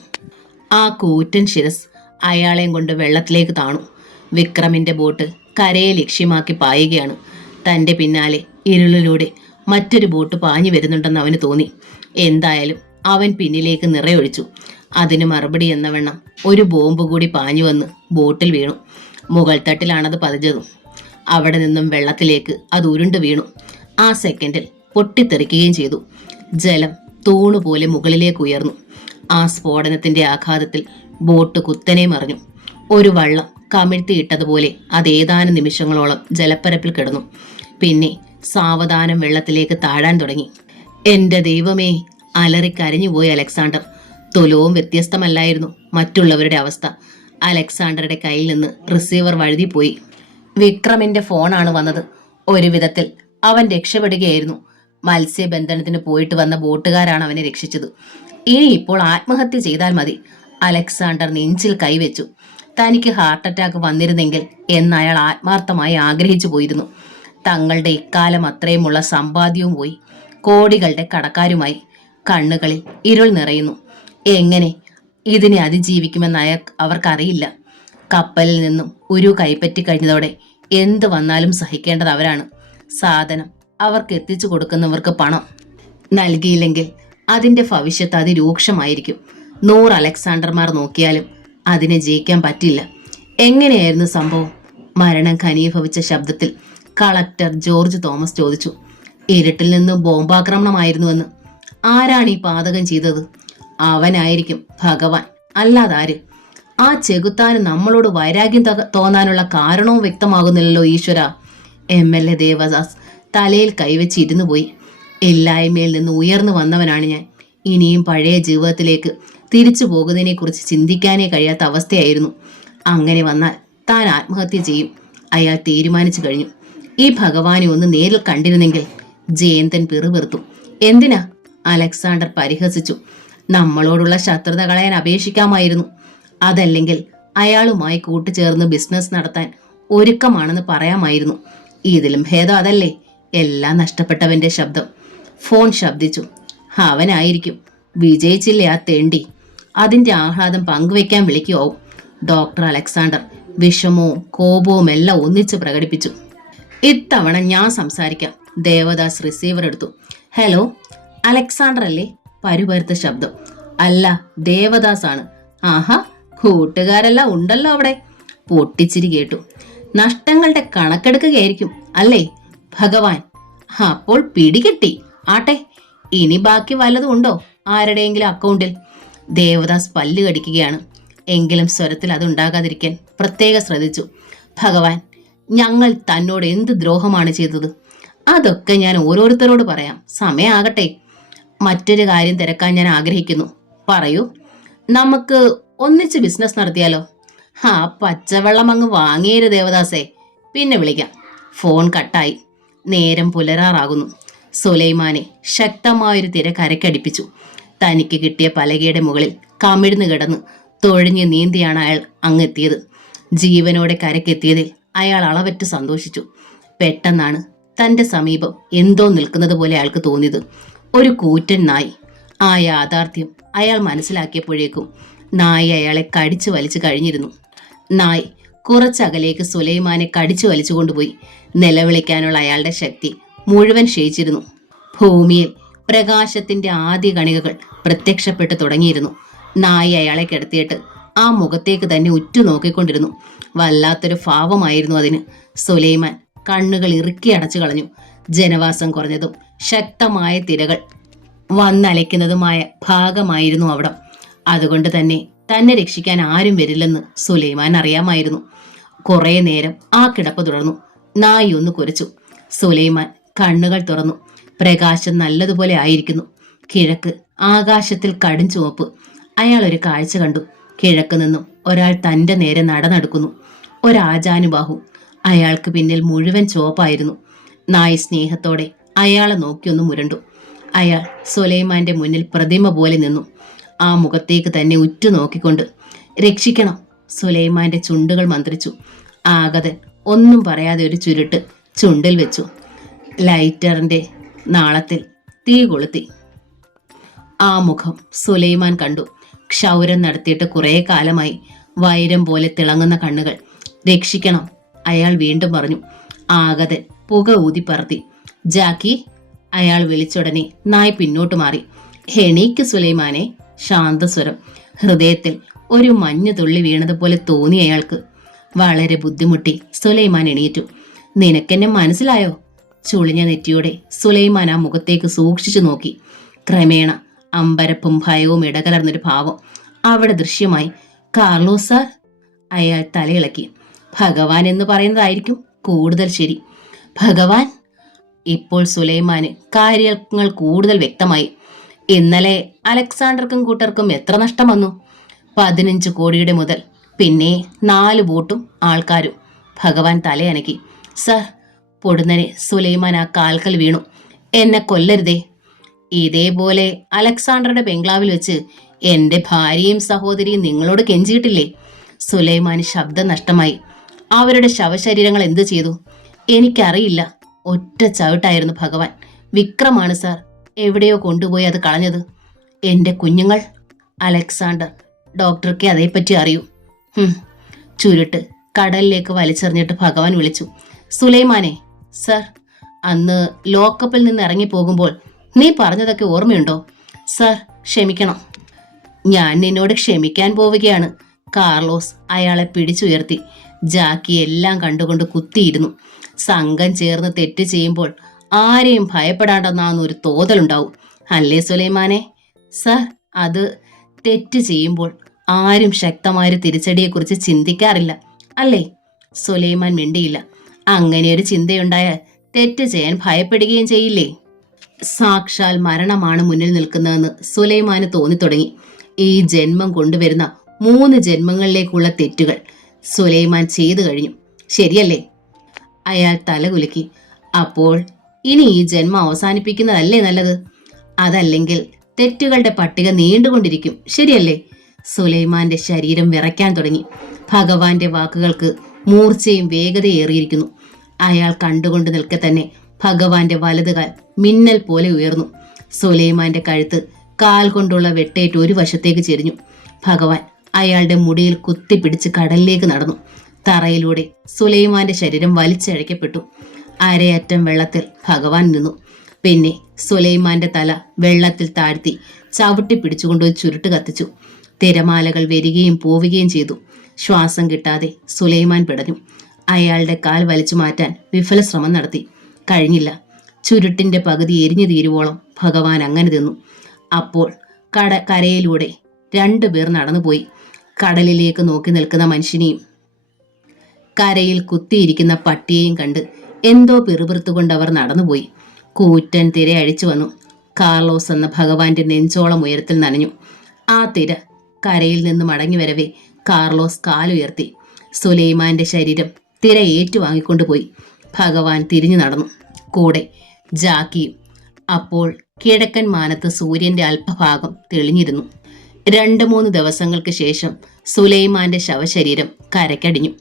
ആ കൂറ്റൻ ശിരസ് അയാളെയും കൊണ്ട് വെള്ളത്തിലേക്ക് താണു. വിക്രമിന്റെ ബോട്ട് കരയെ ലക്ഷ്യമാക്കി പായുകയാണ്. തന്റെ പിന്നാലെ ഇരുളിലൂടെ മറ്റൊരു ബോട്ട് പാഞ്ഞു വരുന്നുണ്ടെന്ന് അവന് തോന്നി. എന്തായാലും അവൻ പിന്നിലേക്ക് നിറയൊഴിച്ചു. അതിന് മറുപടി എന്നവണ്ണം ഒരു ബോംബ് കൂടി പാഞ്ഞു വന്ന് ബോട്ടിൽ വീണു. മുകൾ തട്ടിലാണത് പതിച്ചതും. അവിടെ നിന്നും വെള്ളത്തിലേക്ക് അത് ഉരുണ്ടു വീണു. ആ സെക്കൻഡിൽ പൊട്ടിത്തെറിക്കുകയും ചെയ്തു. ജലം തൂണുപോലെ മുകളിലേക്ക് ഉയർന്നു. ആ സ്ഫോടനത്തിന്റെ ആഘാതത്തിൽ ബോട്ട് കുത്തനെ മറിഞ്ഞു. ഒരു വള്ളം കമിഴ്ത്തിയിട്ടതുപോലെ അത് ഏതാനും നിമിഷങ്ങളോളം ജലപ്പരപ്പിൽ കിടന്നു. പിന്നെ സാവധാനം വെള്ളത്തിലേക്ക് താഴാൻ തുടങ്ങി. എന്റെ ദൈവമേ, അലറിക്കരഞ്ഞുപോയി അലക്സാണ്ടർ. തുലവും വ്യത്യസ്തമല്ലായിരുന്നു മറ്റുള്ളവരുടെ അവസ്ഥ. അലക്സാണ്ടറുടെ കയ്യിൽ നിന്ന് റിസീവർ വഴുതിപ്പോയി. വിക്രമിന്റെ ഫോണാണ് വന്നത്. ഒരു വിധത്തിൽ അവൻ രക്ഷപ്പെടുകയായിരുന്നു. മത്സ്യബന്ധനത്തിന് പോയിട്ട് വന്ന ബോട്ടുകാരാണ് അവനെ രക്ഷിച്ചത്. ഇനി ഇപ്പോൾ ആത്മഹത്യ ചെയ്താൽ മതി. അലക്സാണ്ടർ നെഞ്ചിൽ കൈവച്ചു. തനിക്ക് ഹാർട്ട് അറ്റാക്ക് വന്നിരുന്നെങ്കിൽ എന്ന് അയാൾ ആത്മാർത്ഥമായി ആഗ്രഹിച്ചു പോയിരുന്നു. തങ്ങളുടെ ഇക്കാലം അത്രയുമുള്ള സമ്പാദ്യവും പോയി. കോടികളുടെ കടക്കാരുമായി. കണ്ണുകളിൽ ഇരുൾ നിറയുന്നു. എങ്ങനെ ഇതിനെ അതിജീവിക്കുമെന്ന് അവർക്കറിയില്ല. കപ്പലിൽ നിന്നും ഒരു കൈപ്പറ്റി കഴിഞ്ഞതോടെ എന്ത് വന്നാലും സഹിക്കേണ്ടത് അവരാണ്. സാധനം അവർക്ക് എത്തിച്ചു കൊടുക്കുന്നവർക്ക് പണം നൽകിയില്ലെങ്കിൽ അതിന്റെ ഭവിഷ്യത്ത് അതിരൂക്ഷമായിരിക്കും. 100 അലക്സാണ്ടർമാർ നോക്കിയാലും അതിനെ ജയിക്കാൻ പറ്റില്ല. എങ്ങനെയായിരുന്നു സംഭവം? മരണം ഘനീഭവിച്ച ശബ്ദത്തിൽ കളക്ടർ ജോർജ് തോമസ് ചോദിച്ചു. ഇരുട്ടിൽ നിന്ന് ബോംബാക്രമണമായിരുന്നുവെന്ന്. ആരാണ് ഈ പാതകം ചെയ്തത്? അവനായിരിക്കും, ഭഗവാൻ. അല്ലാതാര്? ആ ചെകുത്താന് നമ്മളോട് വൈരാഗ്യം തോന്നാനുള്ള കാരണവും വ്യക്തമാകുന്നില്ലല്ലോ ഈശ്വര. MLA ദേവദാസ് തലയിൽ കൈവച്ച് ഇരുന്നു പോയി. ഇല്ലായ്മയിൽ നിന്ന് ഉയർന്നു വന്നവനാണ് ഞാൻ. ഇനിയും പഴയ ജീവിതത്തിലേക്ക് തിരിച്ചു പോകുന്നതിനെക്കുറിച്ച് ചിന്തിക്കാനേ കഴിയാത്ത അവസ്ഥയായിരുന്നു. അങ്ങനെ വന്നാൽ താൻ ആത്മഹത്യ ചെയ്യും. അയാൾ തീരുമാനിച്ചു കഴിഞ്ഞു. ഈ ഭഗവാനെ ഒന്ന് നേരിൽ കണ്ടിരുന്നെങ്കിൽ. ജയന്തൻ പിറുപിറുത്തു. എന്തിനാ? അലക്സാണ്ടർ പരിഹസിച്ചു. നമ്മളോടുള്ള ശത്രുത കളയാൻ അപേക്ഷിക്കാമായിരുന്നു. അതല്ലെങ്കിൽ അയാളുമായി കൂട്ടുചേർന്ന് ബിസിനസ് നടത്താൻ ഒരുക്കമാണെന്ന് പറയാമായിരുന്നു. ഇതിലും ഭേദം അതല്ലേ? എല്ലാം നഷ്ടപ്പെട്ടവന്റെ ശബ്ദം. ഫോൺ ശബ്ദിച്ചു. അവനായിരിക്കും. വിജയിച്ചില്ലേ ആ തെണ്ടി. അതിന്റെ ആഹ്ലാദം പങ്കുവെക്കാൻ വിളിക്കുവോ? ഡോക്ടർ അലക്സാണ്ടർ വിഷമവും കോപവും എല്ലാം ഒന്നിച്ച് പ്രകടിപ്പിച്ചു. ഇത്തവണ ഞാൻ സംസാരിക്കാം. ദേവദാസ് റിസീവർ എടുത്തു. ഹലോ, അലക്സാണ്ടർ അല്ലേ? പരുപരുത്ത ശബ്ദം. അല്ല, ദേവദാസ് ആണ്. ആഹാ, കൂട്ടുകാരെല്ലാം ഉണ്ടല്ലോ അവിടെ. പൊട്ടിച്ചിരി കേട്ടു. നഷ്ടങ്ങളുടെ കണക്കെടുക്കുകയായിരിക്കും അല്ലേ? ഭഗവാൻ, അപ്പോൾ പിടികിട്ടി. ആട്ടെ, ഇനി ബാക്കി വല്ലതും ഉണ്ടോ ആരുടെയെങ്കിലും അക്കൗണ്ടിൽ? ദേവദാസ് പല്ല് കടിക്കുകയാണ്. എങ്കിലും സ്വരത്തിൽ അതുണ്ടാകാതിരിക്കാൻ പ്രത്യേകം ശ്രദ്ധിച്ചു. ഭഗവാൻ, ഞങ്ങൾ തന്നോട് എന്ത് ദ്രോഹമാണ് ചെയ്തത്? അതൊക്കെ ഞാൻ ഓരോരുത്തരോട് പറയാം. സമയമാകട്ടെ. മറ്റൊരു കാര്യം തിരക്കാൻ ഞാൻ ആഗ്രഹിക്കുന്നു. പറയൂ. നമുക്ക് ഒന്നിച്ച് ബിസിനസ് നടത്തിയാലോ? പച്ചവെള്ളം അങ്ങ് വാങ്ങിയേര് ദേവദാസേ. പിന്നെ വിളിക്കാം. ഫോൺ കട്ടായി. നേരം പുലരാറാകുന്നു. സുലൈമാനെ ശക്തമായൊരു തിര കരക്കടിപ്പിച്ചു. തനിക്ക് കിട്ടിയ പലകയുടെ മുകളിൽ കമിഴ്ന്നു കിടന്ന് തൊഴിഞ്ഞ് നീന്തിയാണ് അയാൾ അങ്ങെത്തിയത്. ജീവനോടെ കരക്കെത്തിയതിൽ അയാൾ അളവറ്റ് സന്തോഷിച്ചു. പെട്ടെന്നാണ് തന്റെ സമീപം എന്തോ നിൽക്കുന്നത് പോലെ അയാൾക്ക് തോന്നിയത്. ഒരു കൂറ്റൻ നായ്. ആ യാഥാർത്ഥ്യം അയാൾ മനസ്സിലാക്കിയപ്പോഴേക്കും നായ് അയാളെ കടിച്ചു വലിച്ചു കഴിഞ്ഞിരുന്നു. നായ് കുറച്ചകലേക്ക് സുലൈമാനെ കടിച്ചു വലിച്ചു കൊണ്ടുപോയി. നിലവിളിക്കാനുള്ള അയാളുടെ ശക്തി മുഴുവൻ ക്ഷയിച്ചിരുന്നു. ഭൂമിയിൽ പ്രകാശത്തിന്റെ ആദ്യ കണികകൾ പ്രത്യക്ഷപ്പെട്ടു തുടങ്ങിയിരുന്നു. നായ് അയാളെ കിടത്തിയിട്ട് ആ മുഖത്തേക്ക് തന്നെ ഉറ്റുനോക്കിക്കൊണ്ടിരുന്നു. വല്ലാത്തൊരു ഭാവമായിരുന്നു അതിന്. സുലൈമാൻ കണ്ണുകൾ ഇറുക്കി അടച്ചു കളഞ്ഞു. ജനവാസം കുറഞ്ഞതും ശക്തമായ തിരകൾ വന്നലയ്ക്കുന്നതുമായ ഭാഗമായിരുന്നു അവിടം. അതുകൊണ്ട് തന്നെ രക്ഷിക്കാൻ ആരും വരില്ലെന്ന് സുലൈമാൻ അറിയാമായിരുന്നു. കുറെ നേരം ആ കിടപ്പ് തുടർന്നു. നായി ഒന്ന് കുരച്ചു. സുലൈമാൻ കണ്ണുകൾ തുറന്നു. പ്രകാശം നല്ലതുപോലെ ആയിരിക്കുന്നു. കിഴക്ക് ആകാശത്തിൽ കടും ചുവപ്പ്. അയാൾ ഒരു കാഴ്ച കണ്ടു. കിഴക്ക് നിന്നും ഒരാൾ തന്റെ നേരെ നടന്നെടുക്കുന്നു. ഒരാജാനുബാഹു. അയാൾക്ക് പിന്നിൽ മുഴുവൻ ചുവപ്പായിരുന്നു. നായ് സ്നേഹത്തോടെ അയാളെ നോക്കിയൊന്ന് മുരണ്ടു. അയാൾ സുലൈമാന്റെ മുന്നിൽ പ്രതിമ പോലെ നിന്നു. ആ മുഖത്തേക്ക് തന്നെ ഉറ്റുനോക്കിക്കൊണ്ട്. രക്ഷിക്കണം. സുലൈമാന്റെ ചുണ്ടുകൾ മന്ത്രിച്ചു. ആഗതൻ ഒന്നും പറയാതെ ഒരു ചുരുട്ട് ചുണ്ടിൽ വെച്ചു. ലൈറ്ററിന്റെ നാളത്തിൽ തീ കൊളുത്തി. ആ മുഖം സുലൈമാൻ കണ്ടു. ക്ഷൗരം നടത്തിയിട്ട് കുറെ കാലമായി. വൈരം പോലെ തിളങ്ങുന്ന കണ്ണുകൾ. രക്ഷിക്കണം, അയാൾ വീണ്ടും പറഞ്ഞു. ആഗതൻ പുക ഊതി പറത്തി. ജാക്കി, അയാൾ വിളിച്ചുടനെ നായ് പിന്നോട്ട് മാറി. എണീക്ക് സുലൈമാനെ. ശാന്തസ്വരം. ഹൃദയത്തിൽ ഒരു മഞ്ഞു തുള്ളി വീണതുപോലെ തോന്നി അയാൾക്ക്. വളരെ ബുദ്ധിമുട്ടി സുലൈമാൻ എണീറ്റു. നിനക്കെന്നെ മനസ്സിലായോ? ചുളിഞ്ഞ നെറ്റിയോടെ സുലൈമാൻ ആ മുഖത്തേക്ക് സൂക്ഷിച്ചു നോക്കി. ക്രമേണ അമ്പരപ്പും ഭയവും ഇടകലർന്നൊരു ഭാവം അവിടെ ദൃശ്യമായി. Carlos sir. അയാൾ തലയിളക്കി. ഭഗവാൻ എന്ന് പറയുന്നതായിരിക്കും കൂടുതൽ ശരി. ഭഗവാൻ. ഇപ്പോൾ സുലൈമാന് കാര്യങ്ങൾ കൂടുതൽ വ്യക്തമായി. ഇന്നലെ അലക്സാണ്ടർക്കും കൂട്ടർക്കും എത്ര നഷ്ടം വന്നു? 15 കോടിയുടെ മുതൽ, പിന്നെ 4 ബോട്ടും ആൾക്കാരും. ഭഗവാൻ തലയനക്കി. സർ. പൊടുന്നനെ സുലൈമാൻ ആ കാൽക്കൽ വീണു. എന്നെ കൊല്ലരുതേ. ഇതേപോലെ അലക്സാണ്ടറുടെ ബംഗ്ലാവിൽ വെച്ച് എന്റെ ഭാര്യയും സഹോദരിയും നിങ്ങളോട് കെഞ്ചിയിട്ടില്ലേ? സുലൈമാന് ശബ്ദം നഷ്ടമായി. അവരുടെ ശവശരീരങ്ങൾ എന്തു ചെയ്തു? എനിക്കറിയില്ല. ഒറ്റ ചവിട്ടായിരുന്നു ഭഗവാൻ. വിക്രമാണ് സാർ എവിടെയോ കൊണ്ടുപോയി അത് കളഞ്ഞത്. എന്റെ കുഞ്ഞുങ്ങൾ. അലക്സാണ്ടർ. ഡോക്ടർക്ക് അതേപ്പറ്റി അറിയൂ. ചുരുട്ട് കടലിലേക്ക് വലിച്ചെറിഞ്ഞിട്ട് ഭഗവാൻ വിളിച്ചു. സുലൈമാനെ. സർ. അന്ന് ലോക്കപ്പിൽ നിന്ന് ഇറങ്ങിപ്പോകുമ്പോൾ നീ പറഞ്ഞതൊക്കെ ഓർമ്മയുണ്ടോ? സർ, ക്ഷമിക്കണം. ഞാൻ നിന്നോട് ക്ഷമിക്കാൻ പോവുകയാണ്. കാർലോസ് അയാളെ പിടിച്ചുയർത്തി. ജാക്കി എല്ലാം കണ്ടുകൊണ്ട് കുത്തിയിരുന്നു. സംഘം ചേർന്ന് തെറ്റ് ചെയ്യുമ്പോൾ ആരെയും ഭയപ്പെടാണ്ടെന്നാന്നൊരു തോന്നലുണ്ടാവും, അല്ലേ സുലൈമാനെ? സർ, അത് തെറ്റ് ചെയ്യുമ്പോൾ ആരും ശക്തമായൊരു തിരിച്ചടിയെക്കുറിച്ച് ചിന്തിക്കാറില്ല, അല്ലേ? സുലൈമാൻ മിണ്ടിയില്ല. അങ്ങനെയൊരു ചിന്തയുണ്ടായാൽ തെറ്റ് ചെയ്യാൻ ഭയപ്പെടുകയും ചെയ്യില്ലേ? സാക്ഷാൽ മരണമാണ് മുന്നിൽ നിൽക്കുന്നതെന്ന് സുലൈമാന് തോന്നിത്തുടങ്ങി. ഈ ജന്മം കൊണ്ടുവരുന്ന 3 ജന്മങ്ങളിലേക്കുള്ള തെറ്റുകൾ സുലൈമാൻ ചെയ്തു കഴിഞ്ഞു, ശരിയല്ലേ? അയാൾ തലകുലുക്കി. അപ്പോൾ ഇനി ഈ ജന്മം അവസാനിപ്പിക്കുന്നതല്ലേ നല്ലത്? അതല്ലെങ്കിൽ തെറ്റുകളുടെ പട്ടിക നീണ്ടുകൊണ്ടിരിക്കും, ശരിയല്ലേ? സുലൈമാന്റെ ശരീരം വിറയ്ക്കാൻ തുടങ്ങി. ഭഗവാന്റെ വാക്കുകൾക്ക് മൂർച്ചയും വേഗതയേറിയിരിക്കുന്നു. അയാൾ കണ്ടുകൊണ്ട് നിൽക്കെ തന്നെ ഭഗവാന്റെ വലതുകാൽ മിന്നൽ പോലെ ഉയർന്നു. സുലൈമാന്റെ കഴുത്ത് കാൽ കൊണ്ടുള്ള വെട്ടേറ്റ് ഒരു വശത്തേക്ക് ചെരിഞ്ഞു. ഭഗവാൻ അയാളുടെ മുടിയിൽ കുത്തിപ്പിടിച്ച് കടലിലേക്ക് നടന്നു. തറയിലൂടെ സുലൈമാന്റെ ശരീരം വലിച്ചഴക്കപ്പെട്ടു. അരയറ്റം വെള്ളത്തിൽ ഭഗവാൻ നിന്നു. പിന്നെ സുലൈമാന്റെ തല വെള്ളത്തിൽ താഴ്ത്തി ചവിട്ടി പിടിച്ചുകൊണ്ട് ചുരുട്ട് കത്തിച്ചു. തിരമാലകൾ വരികയും പോവുകയും ചെയ്തു. ശ്വാസം കിട്ടാതെ സുലൈമാൻ പിടഞ്ഞു. അയാളുടെ കാൽ വലിച്ചു മാറ്റാൻ വിഫല ശ്രമം നടത്തി. കഴിഞ്ഞില്ല. ചുരുട്ടിന്റെ പകുതി എരിഞ്ഞു തീരുവോളം ഭഗവാൻ അങ്ങനെ തിന്നു. അപ്പോൾ കരയിലൂടെ 2 പേർ നടന്നുപോയി. കടലിലേക്ക് നോക്കി നിൽക്കുന്ന മനുഷ്യനെയും കരയിൽ കുത്തിയിരിക്കുന്ന പട്ടിയെയും കണ്ട് എന്തോ പിറുപിറുത്തുകൊണ്ട് അവർ നടന്നുപോയി. കൂറ്റൻ തിര അഴിച്ചു വന്നു. കാർലോസ് എന്ന ഭഗവാന്റെ നെഞ്ചോളം ഉയരത്തിൽ നനഞ്ഞു. ആ തിര കരയിൽ നിന്ന് മടങ്ങി വരവേ കാർലോസ് കാലുയർത്തി. സുലൈമാന്റെ ശരീരം തിര ഏറ്റുവാങ്ങിക്കൊണ്ടുപോയി. ഭഗവാൻ തിരിഞ്ഞു നടന്നു. കൂടെ ജാക്കിയും. അപ്പോൾ കിഴക്കൻ മാനത്ത് സൂര്യന്റെ അല്പഭാഗം തെളിഞ്ഞിരുന്നു. 2-3 ദിവസങ്ങൾക്ക് ശേഷം സുലൈമാന്റെ ശവശരീരം കരക്കടിഞ്ഞു.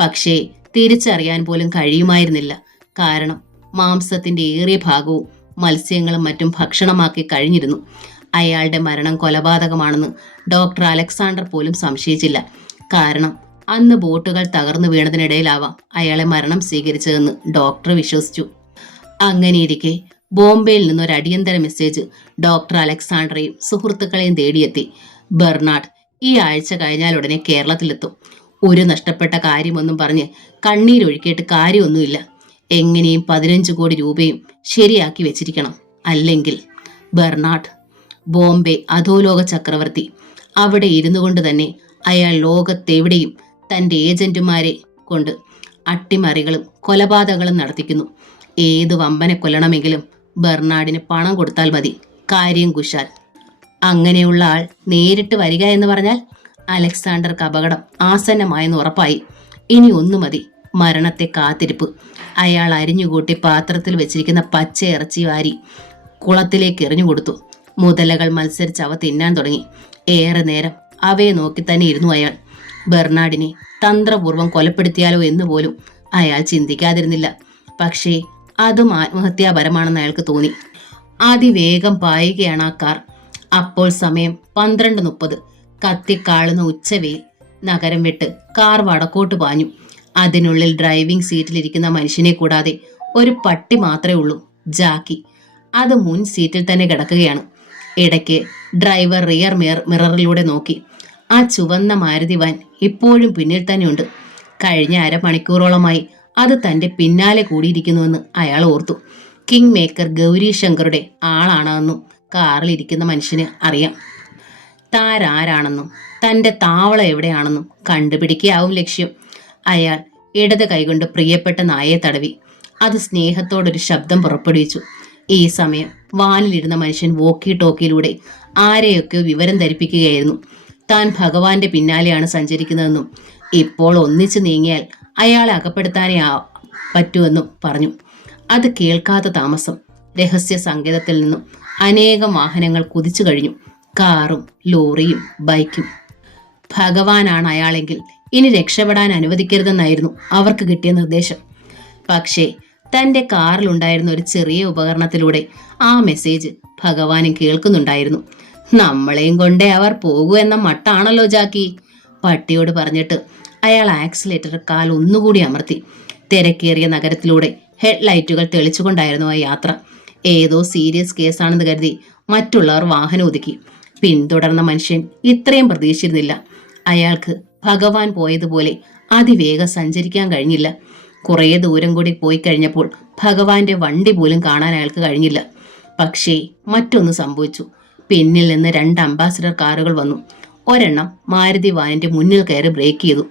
പക്ഷേ തിരിച്ചറിയാൻ പോലും കഴിയുമായിരുന്നില്ല. കാരണം മാംസത്തിന്റെ ഏറിയ ഭാഗവും മത്സ്യങ്ങളും മറ്റും ഭക്ഷണമാക്കി കഴിഞ്ഞിരുന്നു. അയാളുടെ മരണം കൊലപാതകമാണെന്ന് ഡോക്ടർ അലക്സാണ്ടർ പോലും സംശയിച്ചില്ല. കാരണം അന്ന് ബോട്ടുകൾ തകർന്നു വീണതിനിടയിലാവാം അയാളെ മരണം സ്വീകരിച്ചതെന്ന് ഡോക്ടർ വിശ്വസിച്ചു. അങ്ങനെയിരിക്കെ ബോംബെയിൽ നിന്നൊരു അടിയന്തര മെസ്സേജ് ഡോക്ടർ അലക്സാണ്ടറെയും സുഹൃത്തുക്കളെയും തേടിയെത്തി. ബെർണാഡ് ഈ ആഴ്ച കഴിഞ്ഞാലുടനെ കേരളത്തിലെത്തും. ഒരു നഷ്ടപ്പെട്ട കാര്യമൊന്നും പറഞ്ഞ് കണ്ണീരൊഴുക്കിയിട്ട് കാര്യമൊന്നുമില്ല. എങ്ങനെയും 15 കോടി രൂപയും ശരിയാക്കി വെച്ചിരിക്കണം. അല്ലെങ്കിൽ ബെർണാഡ് ബോംബെ അധോലോക ചക്രവർത്തി. അവിടെ ഇരുന്നു കൊണ്ട് തന്നെ അയാൾ ലോകത്തെവിടെയും തൻ്റെ ഏജന്റുമാരെ കൊണ്ട് അട്ടിമറികളും കൊലപാതകങ്ങളും നടത്തിക്കുന്നു. ഏത് വമ്പനെ കൊല്ലണമെങ്കിലും ബെർണാഡിന് പണം കൊടുത്താൽ മതി, കാര്യം കുശാൽ. അങ്ങനെയുള്ള ആൾ നേരിട്ട് വരിക എന്ന് പറഞ്ഞാൽ അലക്സാണ്ടർക്ക് അപകടം ആസന്നമായെന്ന് ഉറപ്പായി. ഇനി ഒന്നു മതി, മരണത്തെ കാത്തിരിപ്പ്. അയാൾ അരിഞ്ഞുകൂട്ടി പാത്രത്തിൽ വെച്ചിരിക്കുന്ന പച്ച ഇറച്ചി വാരി കുളത്തിലേക്ക് എറിഞ്ഞുകൊടുത്തു. മുതലകൾ മത്സരിച്ച് അവ തിന്നാൻ തുടങ്ങി. ഏറെ നേരം അവയെ നോക്കി തന്നെ ഇരുന്നു അയാൾ. ബെർണാഡിനെ തന്ത്രപൂർവ്വം കൊലപ്പെടുത്തിയാലോ എന്ന് പോലും അയാൾ ചിന്തിക്കാതിരുന്നില്ല. പക്ഷേ അതും ആത്മഹത്യാപരമാണെന്ന് അയാൾക്ക് തോന്നി. അതിവേഗം പായുകയാണ് ആ കാർ. അപ്പോൾ സമയം 12:30. കത്തിക്കാളുന്ന ഉച്ചവെയിൽ. നഗരം വിട്ട് കാർ വടക്കോട്ട് പാഞ്ഞു. അതിനുള്ളിൽ ഡ്രൈവിംഗ് സീറ്റിലിരിക്കുന്ന മനുഷ്യനെ കൂടാതെ ഒരു പട്ടി മാത്രമേ ഉള്ളൂ, ജാക്കി. അത് മുൻ സീറ്റിൽ തന്നെ കിടക്കുകയാണ്. ഇടയ്ക്ക് ഡ്രൈവർ റിയർ മിററിലൂടെ നോക്കി. ആ ചുവന്ന മാരുതി വാൻ ഇപ്പോഴും പിന്നിൽ തന്നെയുണ്ട്. കഴിഞ്ഞ അരമണിക്കൂറോളമായി അത് തന്റെ പിന്നാലെ കൂടിയിരിക്കുന്നുവെന്ന് അയാൾ ഓർത്തു. കിങ് മേക്കർ ഗൗരി ശങ്കറുടെ ആളാണെന്നും കാറിലിരിക്കുന്ന മനുഷ്യന് അറിയാം. താരാരാണെന്നും തന്റെ താവളം എവിടെയാണെന്നും കണ്ടുപിടിക്കാവും ലക്ഷ്യം. അയാൾ ഇടത് കൈകൊണ്ട് പ്രിയപ്പെട്ട നായയെ തടവി. അത് സ്നേഹത്തോടൊരു ശബ്ദം പുറപ്പെടുവിച്ചു. ഈ സമയം വാനിലിരുന്ന മനുഷ്യൻ വോക്കി ടോക്കിയിലൂടെ ആരെയൊക്കെ വിവരം ധരിപ്പിക്കുകയായിരുന്നു. താൻ ഭഗവാന്റെ പിന്നാലെയാണ് സഞ്ചരിക്കുന്നതെന്നും ഇപ്പോൾ ഒന്നിച്ചു നീങ്ങിയാൽ അയാളെ അകപ്പെടുത്താനേ പറ്റുമെന്നും പറഞ്ഞു. അത് കേൾക്കാത്ത താമസം രഹസ്യ സങ്കേതത്തിൽ നിന്നും അനേകം വാഹനങ്ങൾ കുതിച്ചു കഴിഞ്ഞു. കാറും ലോറിയും ബൈക്കും. ഭഗവാനാണ് അയാളെങ്കിൽ ഇനി രക്ഷപ്പെടാൻ അനുവദിക്കരുതെന്നായിരുന്നു അവർക്ക് കിട്ടിയ നിർദ്ദേശം. പക്ഷേ തന്റെ കാറിലുണ്ടായിരുന്ന ഒരു ചെറിയ ഉപകരണത്തിലൂടെ ആ മെസ്സേജ് ഭഗവാനും കേൾക്കുന്നുണ്ടായിരുന്നു. നമ്മളെയും കൊണ്ടേ അവർ പോകൂ എന്ന മട്ടാണല്ലോ ജാക്കി, പട്ടിയോട് പറഞ്ഞിട്ട് അയാൾ ആക്സിലേറ്റർ കാൽ ഒന്നുകൂടി അമർത്തി. തിരക്കേറിയ നഗരത്തിലൂടെ ഹെഡ്ലൈറ്റുകൾ തെളിച്ചുകൊണ്ടായിരുന്നു ആ യാത്ര. ഏതോ സീരിയസ് കേസാണെന്ന് കരുതി മറ്റുള്ളവർ വാഹനം ഒതുക്കി. പിന്തുടർന്ന മനുഷ്യൻ ഇത്രയും പ്രതീക്ഷിച്ചിരുന്നില്ല. അയാൾക്ക് ഭഗവാൻ പോയതുപോലെ അതിവേഗം സഞ്ചരിക്കാൻ കഴിഞ്ഞില്ല. കുറേ ദൂരം കൂടി പോയി കഴിഞ്ഞപ്പോൾ ഭഗവാന്റെ വണ്ടി പോലും കാണാൻ അയാൾക്ക് കഴിഞ്ഞില്ല. പക്ഷേ മറ്റൊന്ന് സംഭവിച്ചു. പിന്നിൽ നിന്ന് 2 അംബാസിഡർ കാറുകൾ വന്നു. ഒരെണ്ണം മാരുതി വാനിന്റെ മുന്നിൽ കയറി ബ്രേക്ക് ചെയ്തു.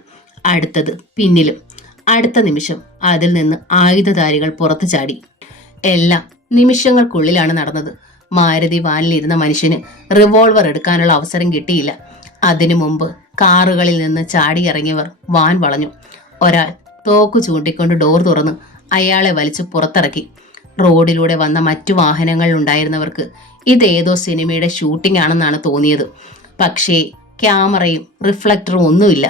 അടുത്തത് പിന്നിലും. അടുത്ത നിമിഷം അതിൽ നിന്ന് ആയുധധാരികൾ പുറത്തു ചാടി. എല്ലാം നിമിഷങ്ങൾക്കുള്ളിലാണ് നടന്നത്. മാരുതി വാനിലിരുന്ന മനുഷ്യന് റിവോൾവർ എടുക്കാനുള്ള അവസരം കിട്ടിയില്ല. അതിനു മുമ്പ് കാറുകളിൽ നിന്ന് ചാടിയിറങ്ങിയവർ വാൻ വളഞ്ഞു. ഒരാൾ തോക്കു ചൂണ്ടിക്കൊണ്ട് ഡോർ തുറന്ന് അയാളെ വലിച്ചു പുറത്തിറക്കി. റോഡിലൂടെ വന്ന മറ്റു വാഹനങ്ങളിൽ ഉണ്ടായിരുന്നവർക്ക് ഇതേതോ സിനിമയുടെ ഷൂട്ടിംഗ് ആണെന്നാണ് തോന്നിയത്. പക്ഷേ ക്യാമറയും റിഫ്ലക്ടറും ഒന്നുമില്ല.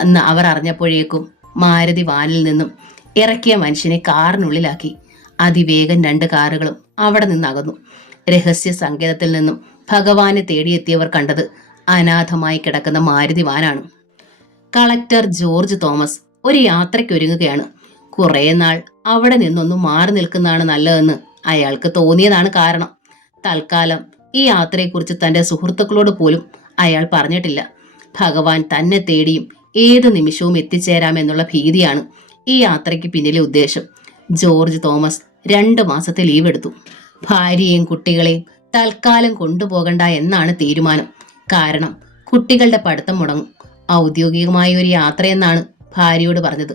അന്ന് അവർ അറിഞ്ഞപ്പോഴേക്കും മാരുതി വാനിൽ നിന്നും ഇറക്കിയ മനുഷ്യനെ കാറിനുള്ളിലാക്കി. അതിവേഗം 2 കാറുകളും അവിടെ നിന്നകന്നു. രഹസ്യ സങ്കേതത്തിൽ നിന്നും ഭഗവാനെ തേടിയെത്തിയവർ കണ്ടത് അനാഥമായി കിടക്കുന്ന മാരുതി വാനാണ്. കളക്ടർ ജോർജ് തോമസ് ഒരു യാത്രയ്ക്കൊരുങ്ങുകയാണ്. കുറേ നാൾ അവിടെ നിന്നൊന്ന് മാറി നിൽക്കുന്നതാണ് നല്ലതെന്ന് അയാൾക്ക് തോന്നിയതാണ് കാരണം. തൽക്കാലം ഈ യാത്രയെക്കുറിച്ച് തന്റെ സുഹൃത്തുക്കളോട് പോലും അയാൾ പറഞ്ഞിട്ടില്ല. ഭഗവാൻ തന്നെ തേടിയും ഏത് നിമിഷവും എത്തിച്ചേരാമെന്നുള്ള ഭീതിയാണ് ഈ യാത്രയ്ക്ക് പിന്നിലെ ഉദ്ദേശം. ജോർജ് തോമസ് 2 മാസത്തെ ലീവ് എടുത്തു. ഭാര്യയെയും കുട്ടികളെയും തൽക്കാലം കൊണ്ടുപോകണ്ട എന്നാണ് തീരുമാനം. കാരണം കുട്ടികളുടെ പഠിത്തം മുടങ്ങും. ഔദ്യോഗികമായ ഒരു യാത്രയെന്നാണ് ഭാര്യയോട് പറഞ്ഞത്.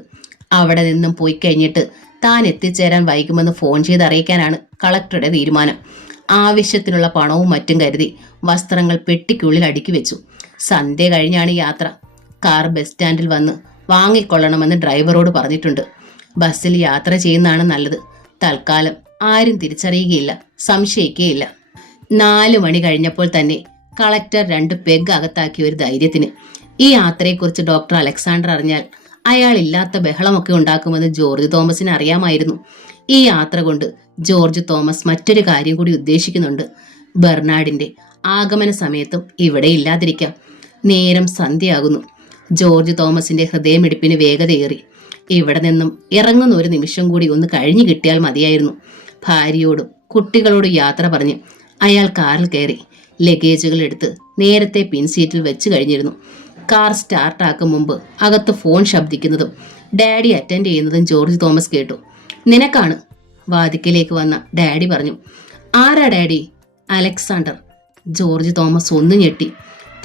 അവിടെ നിന്നും പോയി കഴിഞ്ഞിട്ട് താൻ എത്തിച്ചേരാൻ വൈകുമെന്ന് ഫോൺ ചെയ്ത് അറിയിക്കാനാണ് കളക്ടറുടെ തീരുമാനം. ആവശ്യത്തിനുള്ള പണവും മറ്റും കരുതി വസ്ത്രങ്ങൾ പെട്ടിക്കുള്ളിൽ അടുക്കി വെച്ചു. സന്ധ്യ കഴിഞ്ഞാണ് യാത്ര. കാർ ബസ് സ്റ്റാൻഡിൽ വന്ന് വാങ്ങിക്കൊള്ളണമെന്ന് ഡ്രൈവറോട് പറഞ്ഞിട്ടുണ്ട്. ബസ്സിൽ യാത്ര ചെയ്യുന്നതാണ് നല്ലത്. തൽക്കാലം ആരും തിരിച്ചറിയുകയില്ല, സംശയിക്കുകയില്ല. 4 മണി കഴിഞ്ഞപ്പോൾ തന്നെ കളക്ടർ 2 പെഗ് അകത്താക്കിയ ഒരു ധൈര്യത്തിന്. ഈ യാത്രയെക്കുറിച്ച് ഡോക്ടർ അലക്സാണ്ടർ അറിഞ്ഞാൽ അയാൾ ഇല്ലാത്ത ബഹളമൊക്കെ ഉണ്ടാക്കുമെന്ന് ജോർജ് തോമസിന് അറിയാമായിരുന്നു. ഈ യാത്ര കൊണ്ട് ജോർജ് തോമസ് മറ്റൊരു കാര്യം കൂടി ഉദ്ദേശിക്കുന്നുണ്ട്. ബെർണാഡിന്റെ ആഗമന സമയത്തും ഇവിടെ ഇല്ലാതിരിക്കാം. നേരം സന്ധ്യയാകുന്നു. ജോർജ് തോമസിന്റെ ഹൃദയമിടിപ്പിന് വേഗതയേറി. ഇവിടെ നിന്നും ഇറങ്ങുന്ന ഒരു നിമിഷം കൂടി ഒന്ന് കഴിഞ്ഞു കിട്ടിയാൽ മതിയായിരുന്നു. ഭാര്യയോടും കുട്ടികളോടും യാത്ര പറഞ്ഞ് അയാൾ കാറിൽ കയറി. ലഗേജുകൾ എടുത്ത് നേരത്തെ പിൻസീറ്റിൽ വെച്ച് കഴിഞ്ഞിരുന്നു. കാർ സ്റ്റാർട്ടാക്കും മുമ്പ് അകത്ത് ഫോൺ ശബ്ദിക്കുന്നതും ഡാഡി അറ്റൻഡ് ചെയ്യുന്നതും ജോർജ് തോമസ് കേട്ടു. നിനക്കാണ്, വാതിക്കലേക്ക് വന്ന ഡാഡി പറഞ്ഞു. ആരാ ഡാഡി? അലക്സാണ്ടർ. ജോർജ് തോമസ് ഒന്ന് ഞെട്ടി.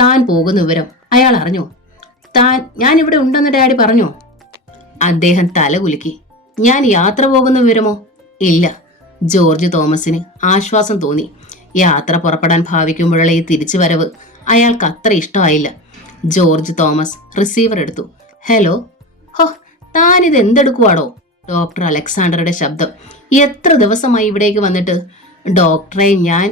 താൻ പോകുന്ന വിവരം അയാൾ അറിഞ്ഞോ? ഞാനിവിടെ ഉണ്ടെന്ന് ഡാഡി പറഞ്ഞോ? അദ്ദേഹം തല കുലുക്കി. ഞാൻ യാത്ര പോകുന്ന വിവരമോ? ഇല്ല. ജോർജ് തോമസിന് ആശ്വാസം തോന്നി. യാത്ര പുറപ്പെടാൻ ഭാവിക്കുമ്പോഴുള്ള ഈ തിരിച്ചുവരവ് അയാൾക്ക് അത്ര ഇഷ്ടമായില്ല. ജോർജ് തോമസ് റിസീവർ എടുത്തു. ഹലോ. ഹോ, താനിത് എന്തെടുക്കുവാടോ? ഡോക്ടർ അലക്സാണ്ടറുടെ ശബ്ദം. എത്ര ദിവസമായി ഇവിടേക്ക് വന്നിട്ട്? ഡോക്ടറെ ഞാൻ...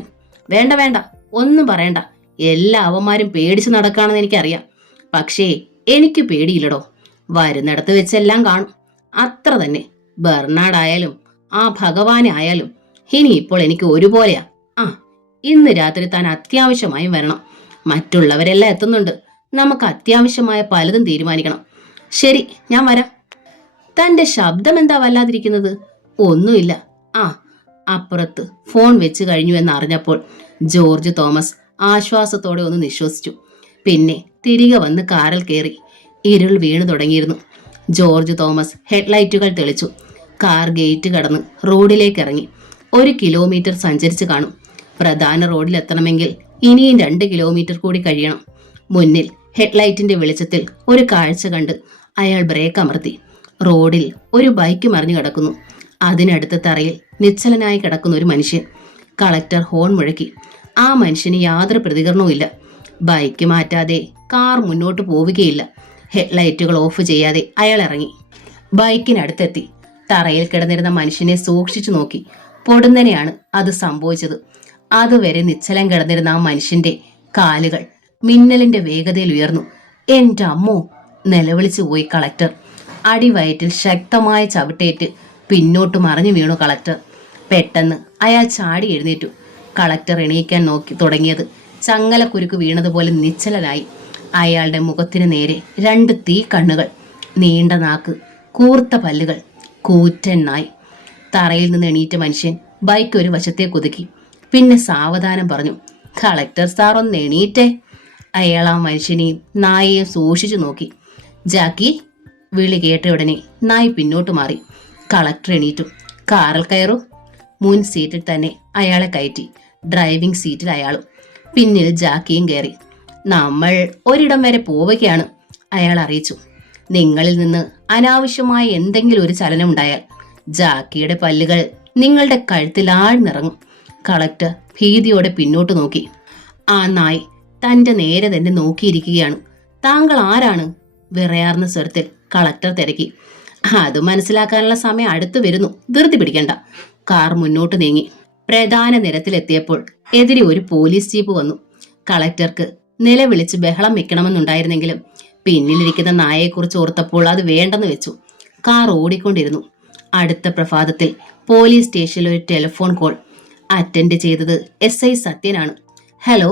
വേണ്ട, ഒന്നും പറയണ്ട. എല്ലാ അവന്മാരും പേടിച്ച് നടക്കുകയാണെന്ന് എനിക്കറിയാം. പക്ഷേ എനിക്ക് പേടിയില്ലടോ. വരുന്നിടത്ത് വെച്ചെല്ലാം കാണും, അത്ര തന്നെ. ബെർണാഡായാലും ആ ഭഗവാനെ ആയാലും ഇനിയിപ്പോൾ എനിക്ക് ഒരുപോലെയാ. ഇന്ന് രാത്രി താൻ അത്യാവശ്യമായും വരണം. മറ്റുള്ളവരെല്ലാം എത്തുന്നുണ്ട്. നമുക്ക് അത്യാവശ്യമായ പലതും തീരുമാനിക്കണം. ശരി, ഞാൻ വരാം. തന്റെ ശബ്ദം എന്താ വല്ലാതിരിക്കുന്നത്? ഒന്നുമില്ല. ആ, അപ്പുറത്ത് ഫോൺ വെച്ച് കഴിഞ്ഞു എന്നറിഞ്ഞപ്പോൾ ജോർജ് തോമസ് ആശ്വാസത്തോടെ ഒന്ന് നിശ്വസിച്ചു. പിന്നെ തിരികെ വന്ന് കാറിൽ കയറി. ഇരുൾ വീണു തുടങ്ങിയിരുന്നു. ജോർജ് തോമസ് ഹെഡ്ലൈറ്റുകൾ തെളിച്ചു. കാർ ഗേറ്റ് കടന്ന് റോഡിലേക്ക് ഇറങ്ങി. 1 കിലോമീറ്റർ സഞ്ചരിച്ച് കാണും. പ്രധാന റോഡിലെത്തണമെങ്കിൽ ഇനിയും 2 കിലോമീറ്റർ കൂടി കഴിയണം. മുന്നിൽ ഹെഡ്ലൈറ്റിന്റെ വെളിച്ചത്തിൽ ഒരു കാഴ്ച കണ്ട് അയാൾ ബ്രേക്ക് അമർത്തി. റോഡിൽ ഒരു ബൈക്ക് മറിഞ്ഞു കിടക്കുന്നു. അതിനടുത്ത തറയിൽ നിശ്ചലനായി കിടക്കുന്ന ഒരു മനുഷ്യൻ. കളക്ടർ ഹോൺ മുഴക്കി. ആ മനുഷ്യന് യാതൊരു പ്രതികരണവുമില്ല. ബൈക്ക് മാറ്റാതെ കാർ മുന്നോട്ട് പോവുകയില്ല. ഹെഡ്ലൈറ്റുകൾ ഓഫ് ചെയ്യാതെ അയാൾ ഇറങ്ങി. ബൈക്കിനടുത്തെത്തി. തറയിൽ കിടന്നിരുന്ന മനുഷ്യനെ സൂക്ഷിച്ചു നോക്കി. പൊടുന്നനെയാണ് അത് സംഭവിച്ചത്. അതുവരെ നിശ്ചലം കിടന്നിരുന്ന ആ മനുഷ്യന്റെ കാലുകൾ മിന്നലിന്റെ വേഗതയിൽ ഉയർന്നു. എന്റെ അമ്മോ! നിലവിളിച്ചു പോയി കളക്ടർ. അടിവയറ്റിൽ ശക്തമായ ചവിട്ടേറ്റ് പിന്നോട്ട് മറിഞ്ഞു വീണു കളക്ടർ. പെട്ടെന്ന് അയാൾ ചാടി എഴുന്നേറ്റു. കളക്ടർ എണീക്കാൻ നോക്കി തുടങ്ങിയത് ചങ്ങലക്കുരുക്ക് വീണതുപോലെ നിശ്ചലനായി. അയാളുടെ മുഖത്തിന് നേരെ 2 തീ കണ്ണുകൾ, നീണ്ട നാക്ക്, കൂർത്ത പല്ലുകൾ, കൂറ്റൻ നായ്. തറയിൽ നിന്ന് എണീറ്റ മനുഷ്യൻ ബൈക്ക് ഒരു വശത്തേക്ക് ഒതുക്കി. പിന്നെ സാവധാനം പറഞ്ഞു, കളക്ടർ സാർ ഒന്ന് എണീറ്റേ. അയാൾ ആ മനുഷ്യനെയും നായയെയും സൂക്ഷിച്ചു നോക്കി. ജാക്കി! വിളി കേട്ട ഉടനെ നായ് പിന്നോട്ട് മാറി. കളക്ടർ എണീറ്റു. കാറിൽ കയറൂ. മുൻ സീറ്റിൽ തന്നെ അയാളെ കയറ്റി. ഡ്രൈവിംഗ് സീറ്റിൽ അയാളും. പിന്നിൽ ജാക്കിയും കയറി. നമ്മൾ ഒരിടം വരെ പോവുകയാണ്, അയാൾ അറിയിച്ചു. നിങ്ങളിൽ നിന്ന് അനാവശ്യമായ എന്തെങ്കിലും ഒരു ചലനം ഉണ്ടായാൽ ജാക്കിയുടെ പല്ലുകൾ നിങ്ങളുടെ കഴുത്തിൽ ആഴ്ന്നിറങ്ങും. കളക്ടർ ഭീതിയോടെ പിന്നോട്ട് നോക്കി. ആ നായ് തന്റെ നേരെ തന്നെ നോക്കിയിരിക്കുകയാണ്. താങ്കൾ ആരാണ്? വിറയാർന്ന സ്വരത്തിൽ കളക്ടർ തിരക്കി. അത് മനസ്സിലാക്കാനുള്ള സമയം അടുത്തു വരുന്നു, ധൃതി പിടിക്കണ്ട. കാർ മുന്നോട്ട് നീങ്ങി. പ്രധാന നിരത്തിലെത്തിയപ്പോൾ എതിരെ ഒരു പോലീസ് ജീപ്പ് വന്നു. കളക്ടർക്ക് നിലവിളിച്ച് ബഹളം വെക്കണമെന്നുണ്ടായിരുന്നെങ്കിലും പിന്നിലിരിക്കുന്ന നായയെക്കുറിച്ച് ഓർത്തപ്പോൾ അത് വേണ്ടെന്ന് വെച്ചു. കാർ ഓടിക്കൊണ്ടിരുന്നു. അടുത്ത പ്രഭാതത്തിൽ പോലീസ് സ്റ്റേഷനിൽ ഒരു ടെലിഫോൺ കോൾ. അറ്റൻഡ് ചെയ്തത് SI സത്യനാണ്. ഹലോ,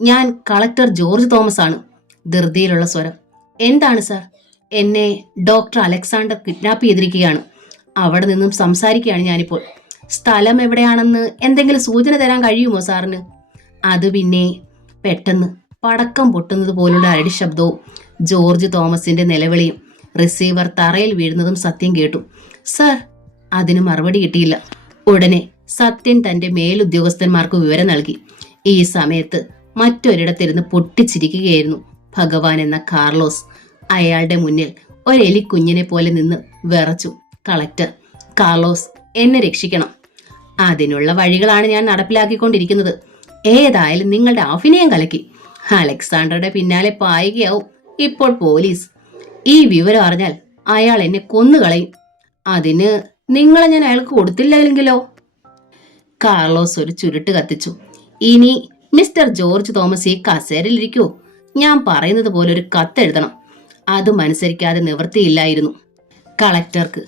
ഞാൻ കളക്ടർ ജോർജ് തോമസ് ആണ്. ധൃതിയിലുള്ള സ്വരം. എന്താണ് സാർ? എന്നെ ഡോക്ടർ അലക്സാണ്ടർ കിഡ്നാപ്പ് ചെയ്തിരിക്കുകയാണ്. അവിടെ നിന്നും സംസാരിക്കുകയാണ് ഞാനിപ്പോൾ. സ്ഥലം എവിടെയാണെന്ന് എന്തെങ്കിലും സൂചന തരാൻ കഴിയുമോ സാറിന്? അത് പിന്നെ പെട്ടെന്ന് പടക്കം പൊട്ടുന്നത് പോലുള്ള അടി ശബ്ദവും ജോർജ് തോമസിന്റെ നിലവിളിയും റിസീവർ തറയിൽ വീഴുന്നതും സത്യം കേട്ടു. സർ! അതിന് മറുപടി കിട്ടിയില്ല. ഉടനെ സത്യൻ തന്റെ മേലുദ്യോഗസ്ഥന്മാർക്ക് വിവരം നൽകി. ഈ സമയത്ത് മറ്റൊരിടത്തിരുന്ന് പൊട്ടിച്ചിരിക്കുകയായിരുന്നു ഭഗവാൻ എന്ന കാർലോസ്. അയാളുടെ മുന്നിൽ ഒരെലിക്കുഞ്ഞിനെ പോലെ നിന്ന് വിറച്ചു കളക്ടർ. കാർലോസ്, എന്നെ രക്ഷിക്കണം. അതിനുള്ള വഴികളാണ് ഞാൻ നടപ്പിലാക്കിക്കൊണ്ടിരിക്കുന്നത്. ഏതായാലും നിങ്ങളുടെ അഭിനയം കലക്കി. അലക്സാണ്ടറുടെ പിന്നാലെ പായുകയാവും ഇപ്പോൾ പോലീസ്. ഈ വിവരം അറിഞ്ഞാൽ അയാൾ എന്നെ കൊന്നുകളയും. അതിന് നിങ്ങളെ ഞാൻ അയാൾക്ക് കൊടുത്തില്ലെങ്കിലോ? കാർലോസ് ഒരു ചുരുട്ട് കത്തിച്ചു. ഇനി മിസ്റ്റർ ജോർജ് തോമസ് ഈ കസേരയിലിരിക്കൂ. ഞാൻ പറയുന്നത് പോലെ ഒരു കത്തെഴുതണം. അതും അനുസരിക്കാതെ നിവൃത്തിയില്ലായിരുന്നു കളക്ടർക്ക്.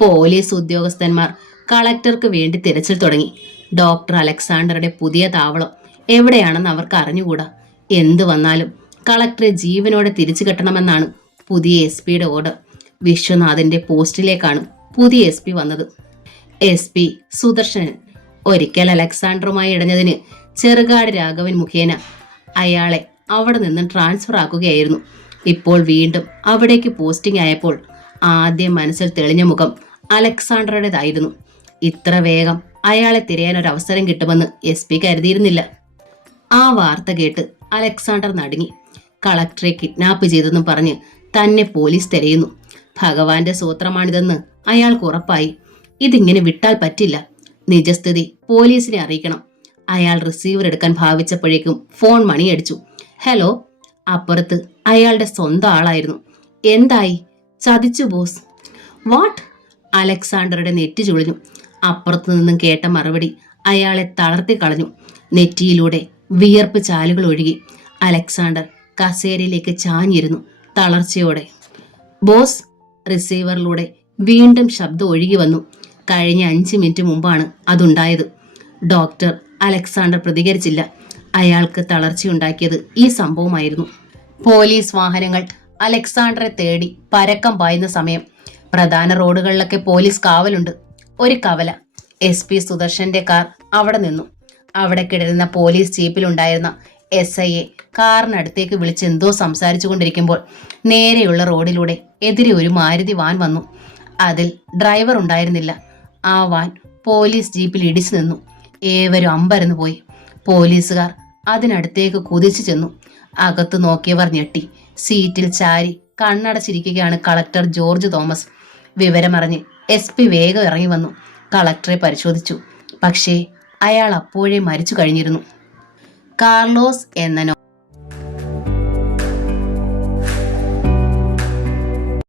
പോലീസ് ഉദ്യോഗസ്ഥന്മാർ കളക്ടർക്ക് വേണ്ടി തിരച്ചിൽ തുടങ്ങി. ഡോക്ടർ അലക്സാണ്ടറുടെ പുതിയ താവളം എവിടെയാണെന്ന് അവർക്ക് അറിഞ്ഞുകൂടാ. എന്തു വന്നാലും കളക്ടറെ ജീവനോടെ തിരിച്ചു കെട്ടണമെന്നാണ് പുതിയ SP ഓർഡർ. വിശ്വനാഥന്റെ പോസ്റ്റിലേക്കാണ് പുതിയ SP വന്നത്. SP സുദർശനൻ. ഒരിക്കൽ അലക്സാണ്ടറുമായി ഇടഞ്ഞതിന് ചെറുകാട് രാഘവൻ മുഖേന അയാളെ അവിടെ നിന്ന് ട്രാൻസ്ഫർ ആക്കുകയായിരുന്നു. ഇപ്പോൾ വീണ്ടും അവിടേക്ക് പോസ്റ്റിംഗ് ആയപ്പോൾ ആദ്യം മനസ്സിൽ തെളിഞ്ഞ മുഖം അലക്സാണ്ടറുടേതായിരുന്നു. ഇത്ര വേഗം അയാളെ തിരയാൻ ഒരു അവസരം കിട്ടുമെന്ന് SP കരുതിയിരുന്നില്ല. ആ വാർത്ത കേട്ട് അലക്സാണ്ടർ നടുങ്ങി. കളക്ടറെ കിഡ്നാപ്പ് ചെയ്തെന്നും പറഞ്ഞ് തന്നെ പോലീസ് തിരയുന്നു. ഭഗവാന്റെ സൂത്രമാണിതെന്ന് അയാൾക്ക് ഉറപ്പായി. ഇതിങ്ങനെ വിട്ടാൽ പറ്റില്ല. നിജസ്ഥിതി പോലീസിനെ അറിയിക്കണം. അയാൾ റിസീവർ എടുക്കാൻ ഭാവിച്ചപ്പോഴേക്കും ഫോൺ മണിയടിച്ചു. ഹലോ. അപ്പുറത്ത് അയാളുടെ സ്വന്തം ആളായിരുന്നു. എന്തായി? ചതിച്ചു ബോസ്. വാട്ട്? അലക്സാണ്ടറുടെ നെറ്റി ചുളിഞ്ഞു. അപ്പുറത്തു നിന്നും കേട്ട മറുപടി അയാളെ തളർത്തി കളഞ്ഞു. നെറ്റിയിലൂടെ വിയർപ്പ് ചാലുകൾ ഒഴുകി. അലക്സാണ്ടർ കസേരയിലേക്ക് ചാഞ്ഞിരുന്നു തളർച്ചയോടെ. ബോസ്. റിസീവറിലൂടെ വീണ്ടും ശബ്ദം ഒഴുകി വന്നു. കഴിഞ്ഞ 5 മിനിറ്റ് മുമ്പാണ് അതുണ്ടായത്. Doctor Alexander പ്രതികരിച്ചില്ല. അയാൾക്ക് തളർച്ചയുണ്ടാക്കിയത് ഈ സംഭവമായിരുന്നു. പോലീസ് വാഹനങ്ങൾ അലക്സാണ്ടറെ തേടി പരക്കം പായുന്ന സമയം പ്രധാന റോഡുകളിലൊക്കെ പോലീസ് കാവലുണ്ട്. ഒരു കവല. SP സുദർശന്റെ കാർ അവിടെ നിന്നു. അവിടെ കിടന്ന പോലീസ് ജീപ്പിലുണ്ടായിരുന്ന SIയെ കാറിനടുത്തേക്ക് വിളിച്ച് എന്തോ സംസാരിച്ചു കൊണ്ടിരിക്കുമ്പോൾ നേരെയുള്ള റോഡിലൂടെ എതിരെ ഒരു മാരുതി വാൻ വന്നു. അതിൽ ഡ്രൈവർ ഉണ്ടായിരുന്നില്ല. ആ വാൻ പോലീസ് ജീപ്പിൽ ഇടിച്ചു നിന്നു. ഏവരും അമ്പരന്നു പോയി. പോലീസുകാർ അതിനടുത്തേക്ക് കുതിച്ചു ചെന്നു. അകത്തു നോക്കിയവർ ഞെട്ടി. സീറ്റിൽ ചാരി കണ്ണടച്ചിരിക്കുകയാണ് കളക്ടർ ജോർജ് തോമസ്. വിവരമറിഞ്ഞ് SP വേഗം ഇറങ്ങി വന്നു. കളക്ടറെ പരിശോധിച്ചു. പക്ഷേ അയാൾ അപ്പോഴേ മരിച്ചു കഴിഞ്ഞിരുന്നു. കാർലോസ് എന്ന